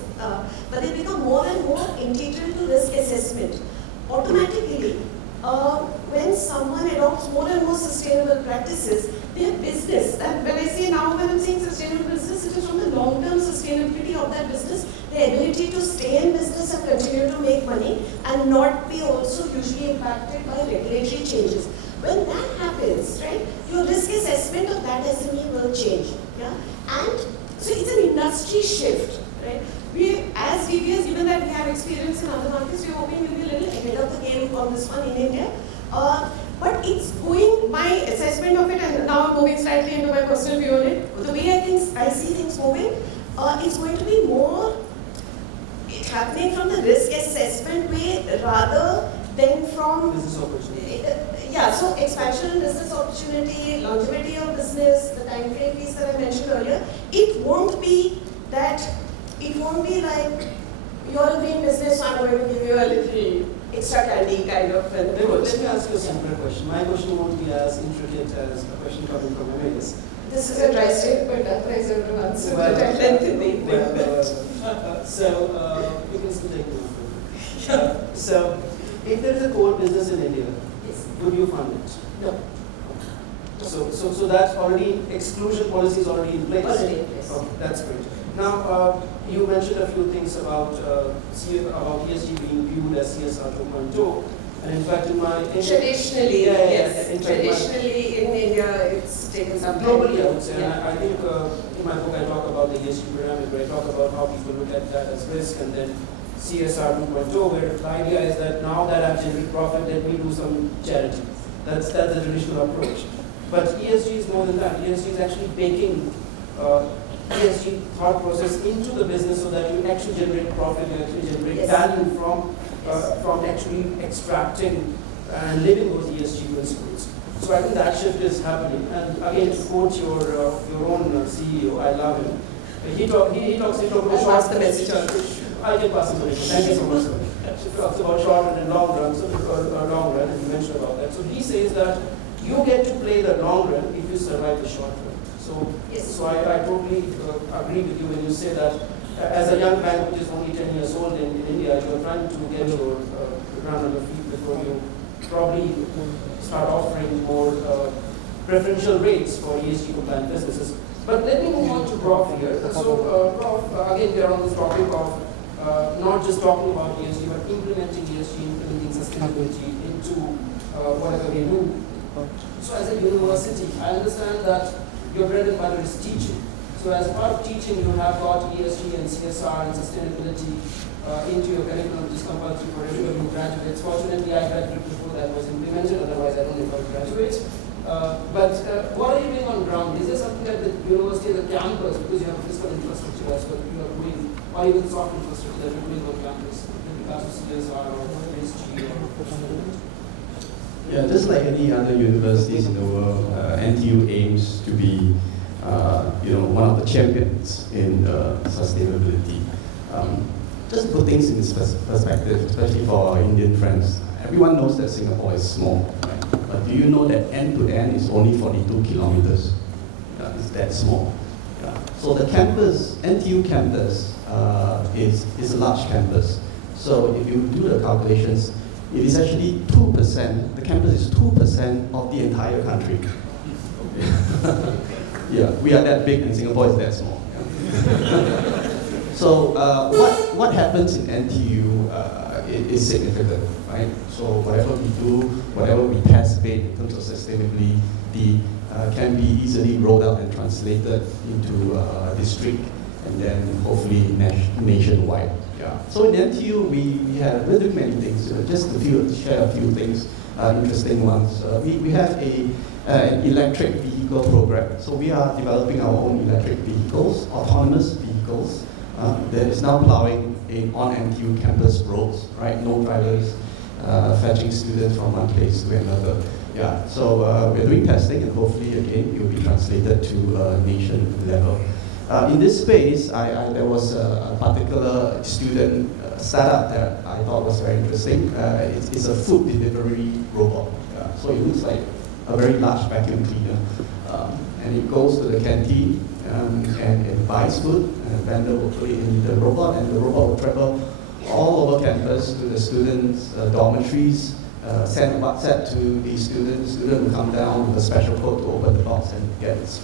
but they become more and more integral to risk assessment. Automatically, when someone adopts more and more sustainable practices, their business. And when I say now, when I'm saying sustainable business, it is from the long-term sustainability of that business, the ability to stay in business and continue to make money and not be also hugely impacted by regulatory changes. When that happens, right, your risk assessment of that SME will change. Yeah? And so it's an industry shift, right? We, as DBS, given that we have experience in other markets, we're hoping we'll be a little ahead of the game on this one in India. But it's going, my assessment of it, and now I'm moving slightly into my personal view on it, the way I see things moving, it's going to be more happening from the risk assessment way rather than from business opportunity. Yeah, so expansion in business opportunity, longevity of business, the time frame piece that I mentioned earlier, it won't be like, you're a green business, so I'm going to give you a little extra candy kind of an approach. Let me ask you a simpler question. My question won't be as intricate as a question coming from MAS. This is a dry statement, otherwise I would have answered it at length in the evening. So, you can still take one. So, if there is a core business in India, yes, would you fund it? No. So that's already, exclusion policy is already in place? Already in place. Oh, that's great. Now, you mentioned a few things about ESG being viewed as CSR 2.0, and in fact, in my traditionally, yes, in traditionally in India, it's taken some time. Globally, I would say. Yeah. And I think in my book I talk about the ESG pyramid, where I talk about how people look at that as risk, and then CSR 2.0, where the idea is that now that I've generated profit, let me do some charity. That's the traditional approach. But ESG is more than that. ESG is actually baking ESG thought process into the business so that you actually generate profit, you actually generate Yes. value from actually extracting and living those ESG principles. So I think that shift is happening. And again, to quote your own CEO, I love him. He talks about Pass the message on. I can pass the message. Thank you so much. He talks about short run and long run, long run, and you mentioned about that. So he says that you get to play the long run if you survive the short run. So, yes. so I totally agree with you when you say that as a young bank which is only 10 years old in India, you are trying to get your ground on your feet before you probably start offering more preferential rates for ESG compliant businesses. But let me move on to Prof here. So, Prof, again, we are on this topic of not just talking about ESG, but implementing ESG, implementing sustainability into whatever we do. So as a university, I understand that your bread and butter is teaching. So as part of teaching, you have got ESG and CSR and sustainability into your curriculum, which is compulsory for everybody who graduates. Fortunately, I graduated before that was implemented, otherwise I don't know if I would graduate. But what are you doing on ground? Is there something at the university, at the campus, because you have physical infrastructure as well, you are doing, or even soft infrastructure that you're doing on campus, with regards to CSR or ESG or sustainability? Yeah, just like any other universities in the world, NTU aims to be, one of the champions in sustainability. Just to put things in perspective, especially for our Indian friends, everyone knows that Singapore is small, right? But do you know that end to end is only 42 kilometers? It's that small. So the campus, NTU campus, is a large campus. So if you do the calculations, it is actually 2%, the campus is 2% of the entire country. Yeah, we are that big and Singapore is that small. So what happens in NTU is significant, right? So whatever we do, whatever we participate in terms of sustainability can be easily rolled out and translated into district and then hopefully nationwide. Yeah. So in NTU, we're doing many things. Just to share a few things, interesting ones. We have an electric vehicle program. So we are developing our own electric vehicles, autonomous vehicles, that is now plowing on NTU campus roads, right? No drivers, fetching students from one place to another. Yeah. So we're doing testing, and hopefully again it will be translated to nation level. In this space, there was a particular student startup that I thought was very interesting. It's a food delivery robot. So it looks like a very large vacuum cleaner. And it goes to the canteen and it buys food, and the vendor will put it in the robot, and the robot will travel all over campus to the students' dormitories send a WhatsApp to the student. Student will come down with a special code to open the box and get his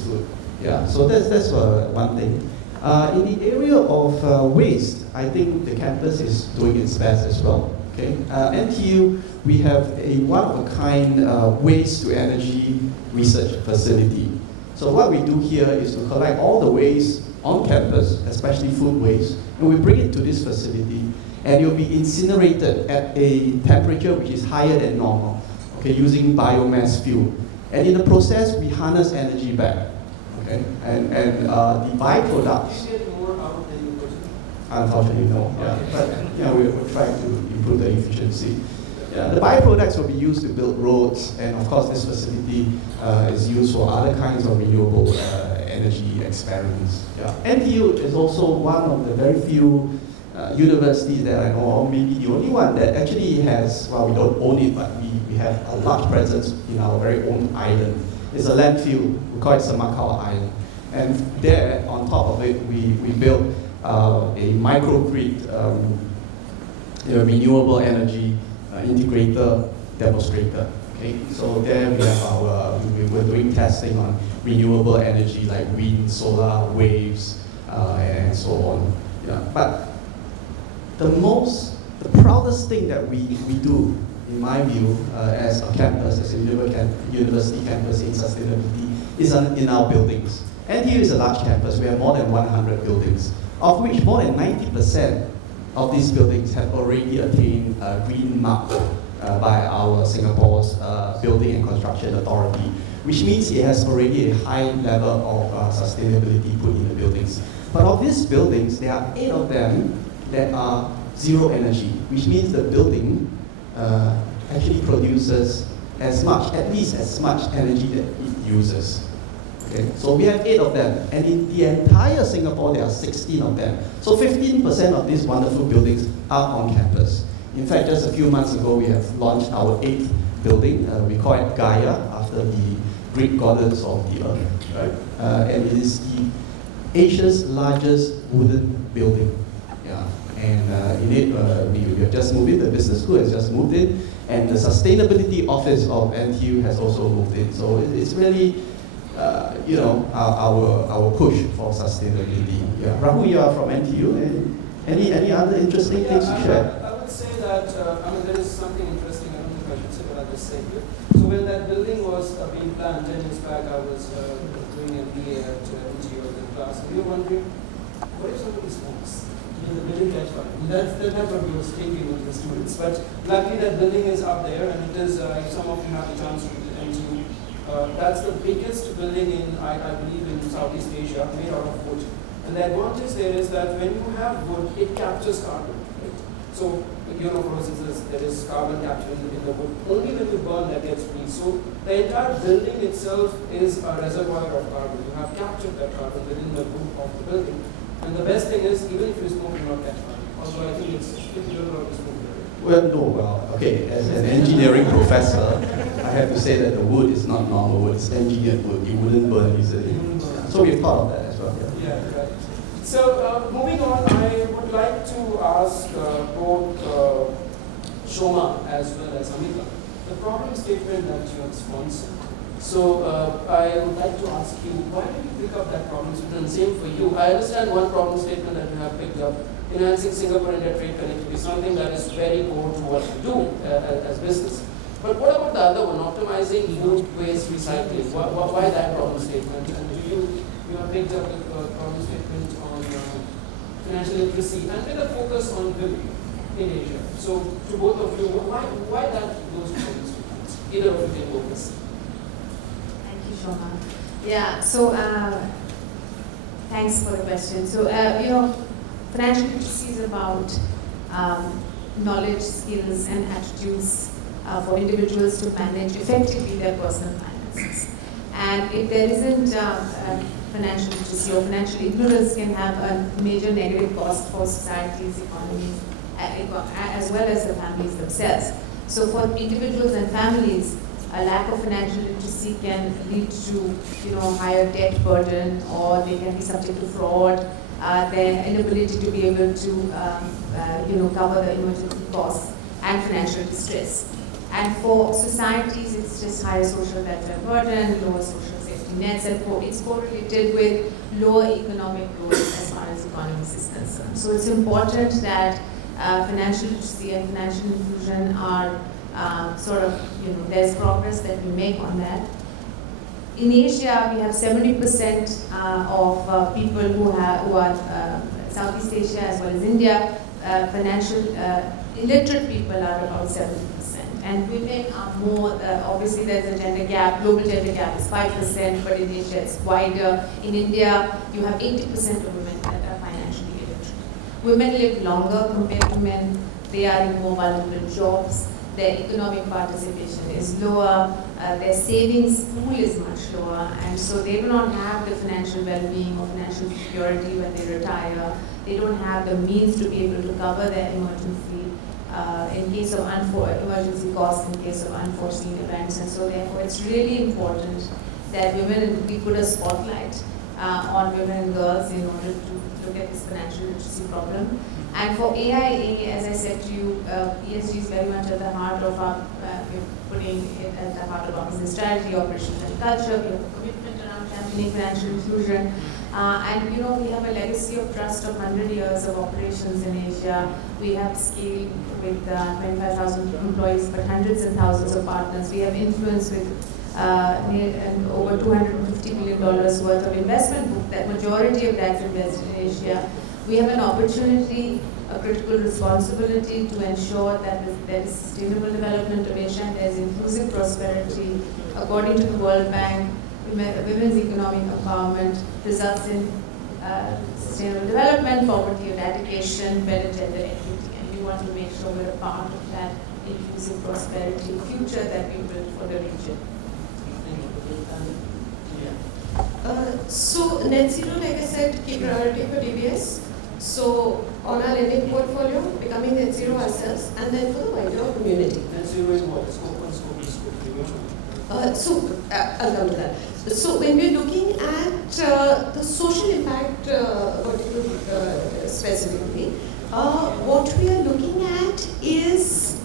food. Yeah, so that's one thing. In the area of waste, I think the campus is doing its best as well. Okay, NTU, we have a one-of-a-kind waste to energy research facility. So what we do here is to collect all the waste on campus, especially food waste, and we bring it to this facility, and it will be incinerated at a temperature which is higher than normal, okay, using biomass fuel. And in the process, we harness energy back, okay, and the byproducts. Do you get more out than you put in? Unfortunately, no. Yeah, but we're trying to improve the efficiency. Yeah, the byproducts will be used to build roads, and of course, this facility is used for other kinds of renewable energy experiments. Yeah. NTU is also one of the very few universities that I know, or maybe the only one that actually has, well, we don't own it, but we have a large presence in our very own island. It's a landfill, we call it Semakau Island. And there, on top of it, we built a microgrid, renewable energy integrator demonstrator. Okay, so there we have we're doing testing on renewable energy like wind, solar, waves, and so on. Yeah. But the proudest thing that we do, in my view, as a campus, as a university campus in sustainability, is in our buildings. NTU is a large campus. We have more than 100 buildings, of which more than 90% of these buildings have already attained a green mark by our Singapore's Building and Construction Authority, which means it has already a high level of sustainability put in the buildings. But of these buildings, there are 8 of them that are zero energy, which means the building actually produces at least as much energy that it uses. Okay, so we have 8 of them, and in the entire Singapore, there are 16 of them. So 15% of these wonderful buildings are on campus. In fact, just a few months ago, we have launched our 8th building. We call it Gaia, after the Greek goddess of the earth, right? And it is Asia's largest wooden building. Yeah. And in it, we have just moved in, the business school has just moved in, and the sustainability office of NTU has also moved in. So it's really, our push for sustainability. Yeah. Rahul, you are from NTU. Any other interesting things to share? I would say that, there is something interesting, I don't think I should say, but I'll just say it. So when that building was being planned 10 years back, I was doing an MBA at NTU in class, and we were wondering, what if somebody smokes? The building catch fire. That's what we were thinking with the students. But luckily that building is up there, and it is, if some of you have the chance to visit NTU, that's the biggest building in, I believe, in Southeast Asia, made out of wood. And the advantage there is that when you have wood, it captures carbon. Right? So, for instance, there is carbon capture in the wood. Only when you burn that gets released. So the entire building itself is a reservoir of carbon. You have captured that carbon within the roof of the building. And the best thing is, even if you smoke, you not catch fire. Also, I think it's difficult to smoke. Okay, as an engineering professor, I have to say that the wood is not normal wood, it's engineered wood. It wouldn't burn easily. So we've thought of that as well. Yeah, right. So moving on, I would like to ask both Shoma as well as Amita, the problem statement that you have sponsored. So I would like to ask you, why did you pick up that problem statement? Same for you. I understand one problem statement that you have picked up, enhancing Singapore-India trade connectivity, something that is very core to what you do as business. But what about the other one, optimizing food waste recycling? Why that problem statement? And do you have picked up a problem statement on financial literacy and with a focus on women in Asia? So to both of you, why those problem statements? Either of you can go first. Yeah, so thanks for the question. So, financial literacy is about knowledge, skills, and attitudes for individuals to manage effectively their personal finances. And if there isn't financial literacy or financial ignorance, can have a major negative cost for societies, economies, as well as the families themselves. So for individuals and families, a lack of financial literacy can lead to, higher debt burden, or they can be subject to fraud, their inability to be able to, cover the emergency costs, and financial distress. And for societies, it's just higher social welfare burden, lower social safety nets, and it's correlated with lower economic growth as far as economics is concerned. So it's important that financial literacy and financial inclusion are there's progress that we make on that. In Asia, we have 70% of people who are Southeast Asia as well as India, financial illiterate people are about 70%. And women are more, obviously there's a gender gap, global gender gap is 5%, but in Asia it's wider. In India, you have 80% of women that are financially illiterate. Women live longer compared to men, they are in more vulnerable jobs, their economic participation is lower, their savings pool is much lower, and so they do not have the financial well-being or financial security when they retire. They don't have the means to be able to cover their emergency in case of emergency costs, in case of unforeseen events, and so therefore it's really important that we put a spotlight on women and girls in order to look at this financial literacy problem. And for AIA, as I said to you, ESG is very much at the heart of our, we're putting it at the heart of our business strategy, operations and culture. We have a commitment around championing financial inclusion. And we have a legacy of trust of 100 years of operations in Asia. We have scale with 25,000 employees, but hundreds and thousands of partners. We have influence with over $250 billion worth of investment book. That majority of that's invested in Asia. We have an opportunity, a critical responsibility to ensure that there is sustainable development of Asia and there is inclusive prosperity. According to the World Bank, women's economic empowerment results in sustainable development, poverty eradication, better gender equity, and we want to make sure we're a part of that inclusive prosperity future that we build for the region. So net zero, like I said, key priority for DBS. So on our lending portfolio, becoming net zero ourselves, and then for the wider community. Net zero is what? Scope 1, scope 2, scope 3, I'll come to that. So when we're looking at the social impact vertical specifically, what we are looking at is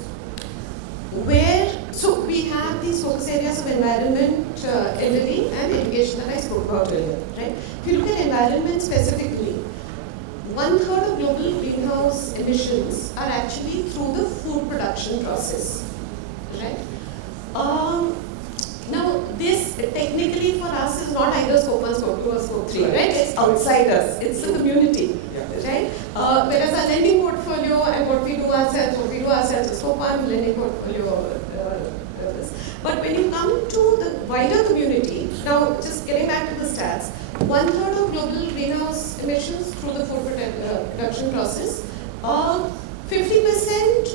so we have these focus areas of environment, elderly, and education that I spoke about earlier, right? If you look at environment specifically, 1/3 of global greenhouse emissions are actually through the food production process, right? Now, this technically for us is not either scope 1, scope 2, or scope 3, right? It's outside us, it's the community, right? Whereas our lending portfolio and what we do ourselves is scope 1, lending portfolio. But when you come to the wider community, now just getting back to the stats, 1/3 of global greenhouse emissions through the food production process, 50%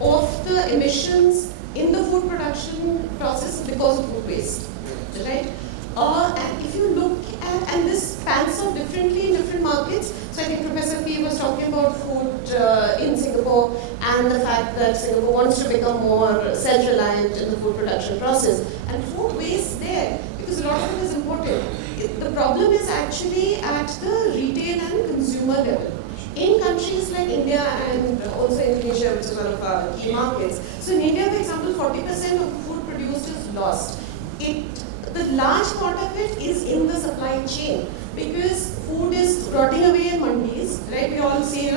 of the emissions in the food production process because of food waste, right? And if you look at, and this pans out differently in different markets, so I think Professor P was talking about food in Singapore and the fact that Singapore wants to become more self-reliant in the food production process. And food waste there, because a lot of it is imported. The problem is actually at the retail and consumer level. In countries like India and also Indonesia, which is one of our key markets. So in India, for example, 40% of food produced is lost. The large part of it is in the supply chain because food is rotting away in mandis, right? We all see,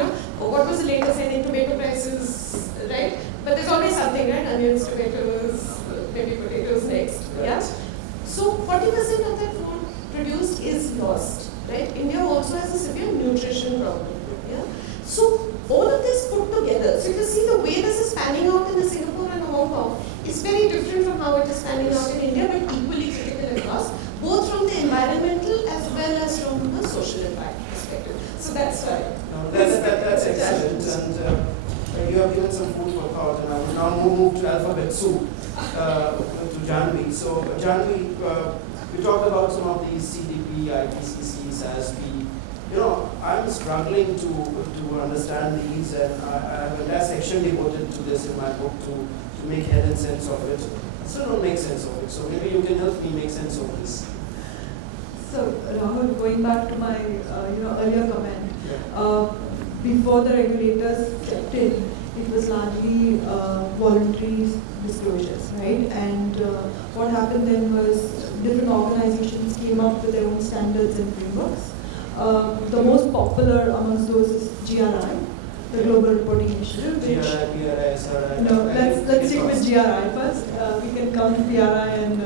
what was the latest in tomato prices, right? But there's always something, right? Onions, tomatoes, maybe potatoes next, yeah? So 40% of that food produced is lost, right? India also has a severe nutrition problem, yeah? So all of this put together, so if you see the way this is panning out in Singapore and Hong Kong, it's very different from how it is panning out in India, but equally critical across, both from the environmental as well as from the social impact perspective. So that's why. That's excellent, and you have given some food for thought, and I will now move to alphabet soup, to Janvi. So Janvi, we talked about some of these CDP, IPCC, SASB. I'm struggling to understand these, and I have a entire section devoted to this in my book to make head and sense of it. I still don't make sense of it, so maybe you can help me make sense of this. So Rahul, going back to my earlier comment, before the regulators stepped in, it was largely voluntary disclosures, right? And what happened then was different organizations came up with their own standards and frameworks. The most popular amongst those is GRI, the Global Reporting Initiative. Which, GRI, SRI. no, let's stick with GRI first. We can come to PRI and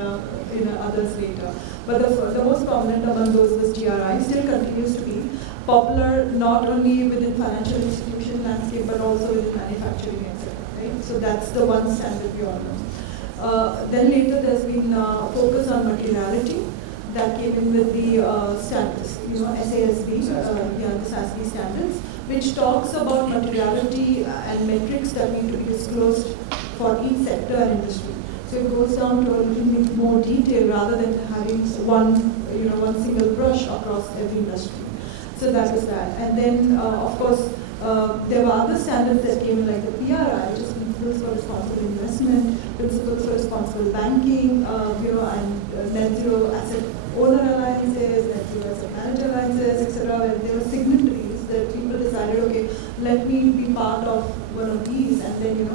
others later. But the most prominent among those was GRI, still continues to be popular not only within financial institution landscape but also within manufacturing, etc. Right? So that's the one standard we all know. Then later there's been focus on materiality that came in with the standards, SASB, the SASB standards, which talks about materiality and metrics that need to be disclosed for each sector and industry. So it goes down to a little bit more detail rather than having one single brush across every industry. So that is that. And then, of course, there were other standards that came like the PRI, which is Principles for Responsible Investment, Principles for Responsible Banking, and Net Zero Asset Owner Alliances, Net Zero Asset Manager Alliances, etc. Where there were signatories that people decided, okay, let me be part of one of these, and then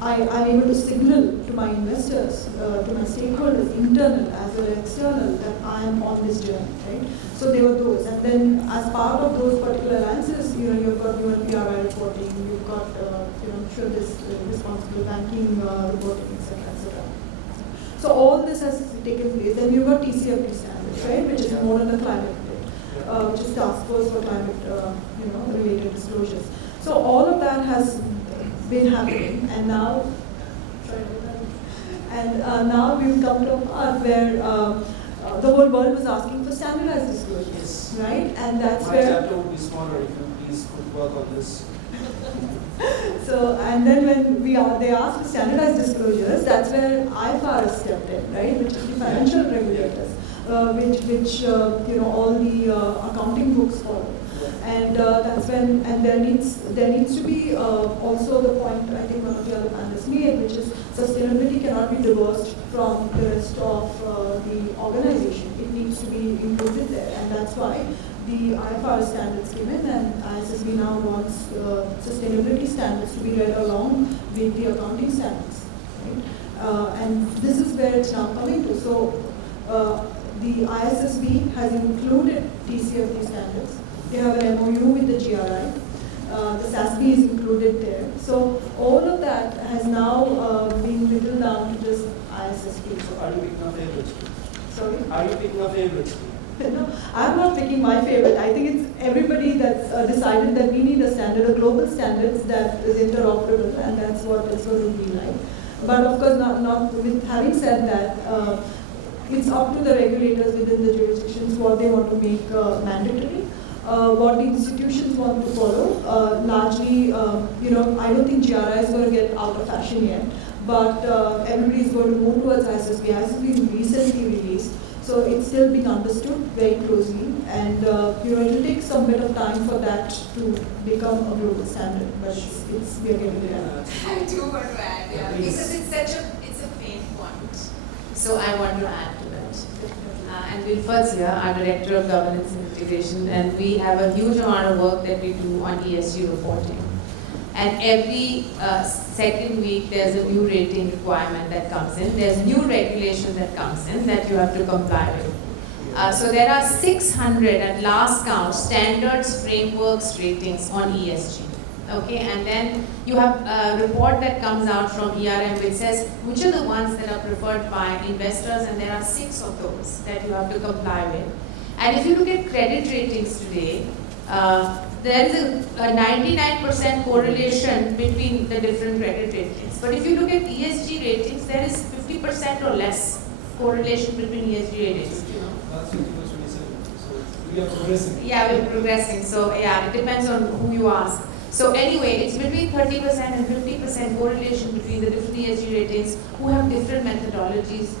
I'm able to signal to my investors, to my stakeholders, internal as well as external, that I am on this journey, right? So there were those, and then as part of those particular alliances, you've got PRI reporting, you've got, this responsible banking reporting, etc., etc. So all this has taken place. Then you've got TCFD standards, right, which is more on the climate bit, which is Task Force for Climate, related disclosures. So all of that has been happening, and now, now we've come to a part where the whole world was asking for standardized disclosures, right? And that's My where. chapter would be smaller if you please could work on this. So, and then when they asked for standardized disclosures, that's where IFRS stepped in, right? Which is the financial regulators, which all the accounting books follow. And that's when, and there needs to be also the point I think one of the other panelists made, which is sustainability cannot be divorced from the rest of the organization. It needs to be included there, and that's why the IFRS standards came in, and ISSB now wants sustainability standards to be read along with the accounting standards. Right? And this is where it's now coming to. So the ISSB has included TCFD standards. They have an MOU with the GRI. The SASB is included there. So all of that has now been whittled down to just ISSB. So are you picking a favorite? Sorry? Are you picking a favorite? No, I'm not picking my favorite. I think it's everybody that's decided that we need a standard, a global standards that is interoperable, and that's what it's going to be like. But of course, not with having said that, it's up to the regulators within the jurisdictions what they want to make mandatory. What the institutions want to follow. Largely, I don't think GRI is going to get out of fashion yet, but everybody is going to move towards ISSB. ISSB is recently released, so it's still being understood very closely, and it will take some bit of time for that to become a global standard, but we are getting there. I do want to add, because it's a pain point. So I want to add to that. And Wilford's here, our Director of Governance and Integration, and we have a huge amount of work that we do on ESG reporting. And every second week, there's a new rating requirement that comes in. There's new regulation that comes in that you have to comply with. So there are 600 at last count standards, frameworks, ratings on ESG. Okay, and then you have a report that comes out from ERM which says which are the ones that are preferred by investors, and there are 6 of those that you have to comply with. And if you look at credit ratings today, there is a 99% correlation between the different credit ratings. But if you look at ESG ratings, there is 50% or less correlation between ESG ratings. Last week it was 27, so we are progressing. Yeah, we're progressing. So yeah, it depends on who you ask. So anyway, it's between 30% and 50% correlation between the different ESG ratings who have different methodologies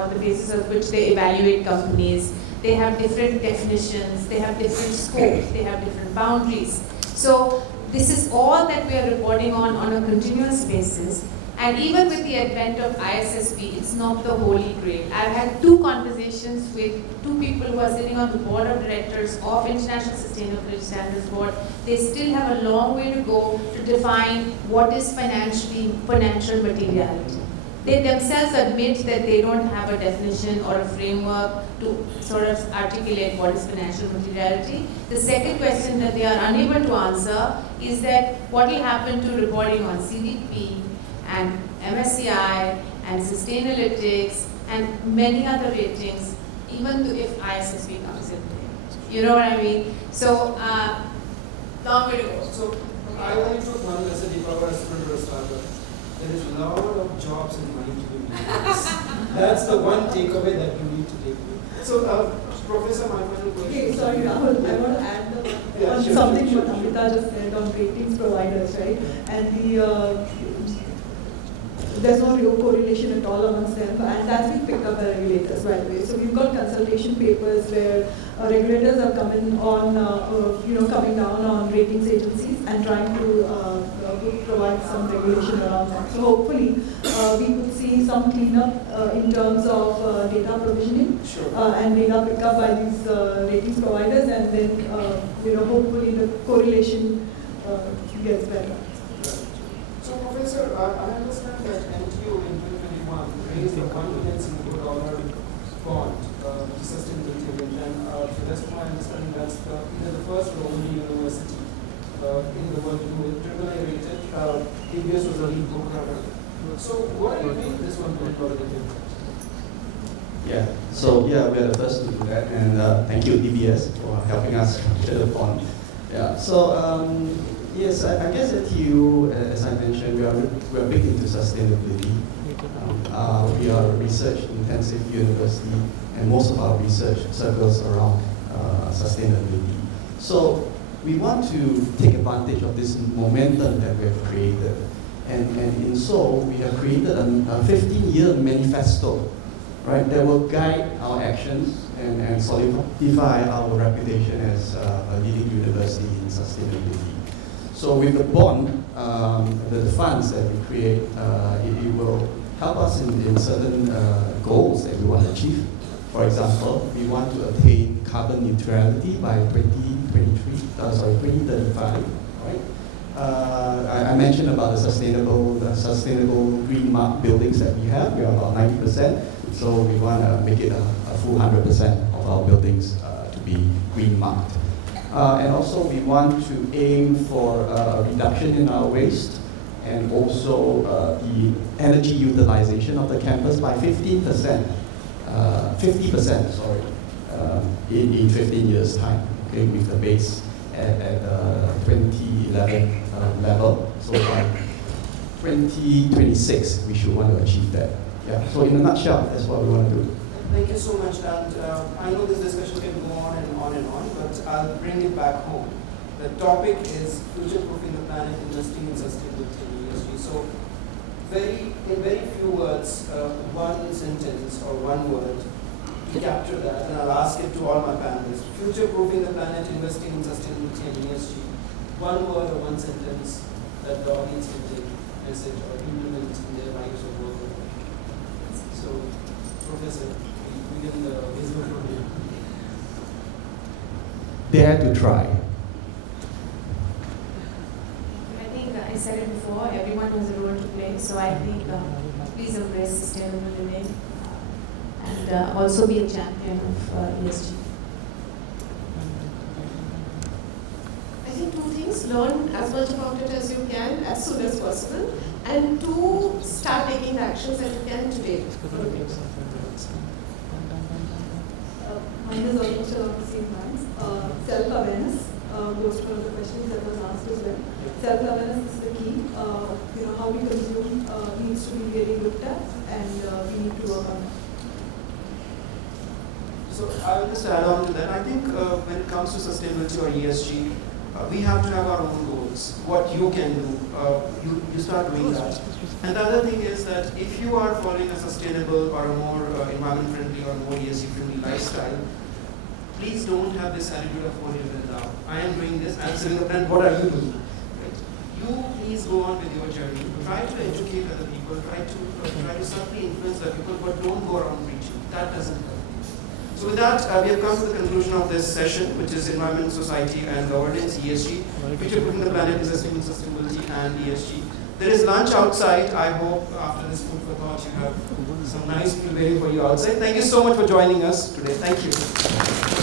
on the basis of which they evaluate companies. They have different definitions, they have different scopes, they have different boundaries. So this is all that we are reporting on a continuous basis. And even with the advent of ISSB, it's not the holy grail. I've had 2 conversations with 2 people who are sitting on the board of directors of International Sustainability Standards Board. They still have a long way to go to define what is financial materiality. They themselves admit that they don't have a definition or a framework to sort of articulate what is financial materiality. The second question that they are unable to answer is that what will happen to reporting on CDP and MSCI and Sustainalytics and many other ratings, even if ISSB comes in. You know what I mean? So, long way to go. So, I only took one lesson if I were a student or a startup. There is a lot of jobs and money to be made. That's the one takeaway that you need to take. So, Professor, my final question. Okay, sorry, Rahul, I want to add on sure, something sure, what Amrita just said on ratings providers, right? And the there's no real correlation at all amongst them, and that's been picked up by regulators, by the way. So we've got consultation papers where regulators are coming on, coming down on ratings agencies and trying to provide some regulation around that. So hopefully we could see some cleanup in terms of data provisioning and data pickup by these ratings providers, and then hopefully the correlation gets better. So, Professor, I understand that NTO in 2021 raised the confidence in the dollar bond, the sustainability event, and to the best of my understanding, that's either the first or only university in the world to do it. AAA rated, EBS was a lead co-runner. So, what do you think this $1 billion? Yeah, so we are the first to do that, and thank you DBS for helping us capture the bond. Yeah, so yes, I guess at TU, as I mentioned, we are big into sustainability. We are a research-intensive university, and most of our research circles around sustainability. So we want to take advantage of this momentum that we have created. And in Seoul, we have created a 15-year manifesto, right, that will guide our actions and solidify our reputation as a leading university in sustainability. So with the bond, the funds that we create, it will help us in certain goals that we want to achieve. For example, we want to attain carbon neutrality by 2035, right? I mentioned about the sustainable green mark buildings that we have. We are about 90%, so we want to make it a full 100% of our buildings to be green marked. And also we want to aim for a reduction in our waste and also the energy utilization of the campus by 50%, in 15 years' time, okay, with the base at 2011 level. So by 2026, we should want to achieve that. Yeah. So in a nutshell, that's what we want to do. Thank you so much, and I know this discussion can go on and on and on, but I'll bring it back home. The topic is future-proofing the planet, investing in sustainability and ESG. So, in very few words, one sentence or one word to capture that, and I'll ask it to all my panelists. Future-proofing the planet, investing in sustainability and ESG. One word or one sentence that the audience can take, message, or implement in their lives or work. So, Professor, we can wisdom from you. Dare to try. I think I said it before, everyone has a role to play, so I think please embrace sustainable living and also be a champion of ESG. I think 2 things: learn as much about it as you can as soon as possible, and 2, start taking the actions that you can today. Mine is almost along the same lines. Self-awareness goes to one of the questions that was asked as well. Self-awareness is the key. How we consume needs to be really looked at, and we need to work on it. So I will just add on to that. I think when it comes to sustainability or ESG, we have to have our own goals. What you can do, you start doing that. And the other thing is that if you are following a sustainable or a more environment-friendly or more ESG-friendly lifestyle, please don't have this attitude of, oh, I am doing this, I am setting a plan, what are you doing? Right? You please go on with your journey. Try to educate other people. Try to subtly influence other people, but don't go around preaching. That doesn't help. So with that, we have come to the conclusion of this session, which is Environment, Society and Governance, ESG. Future Putting the Planet is Human Sustainability and ESG. There is lunch outside. I hope after this food for thought you have some nice food waiting for you outside. Thank you so much for joining us today. Thank you.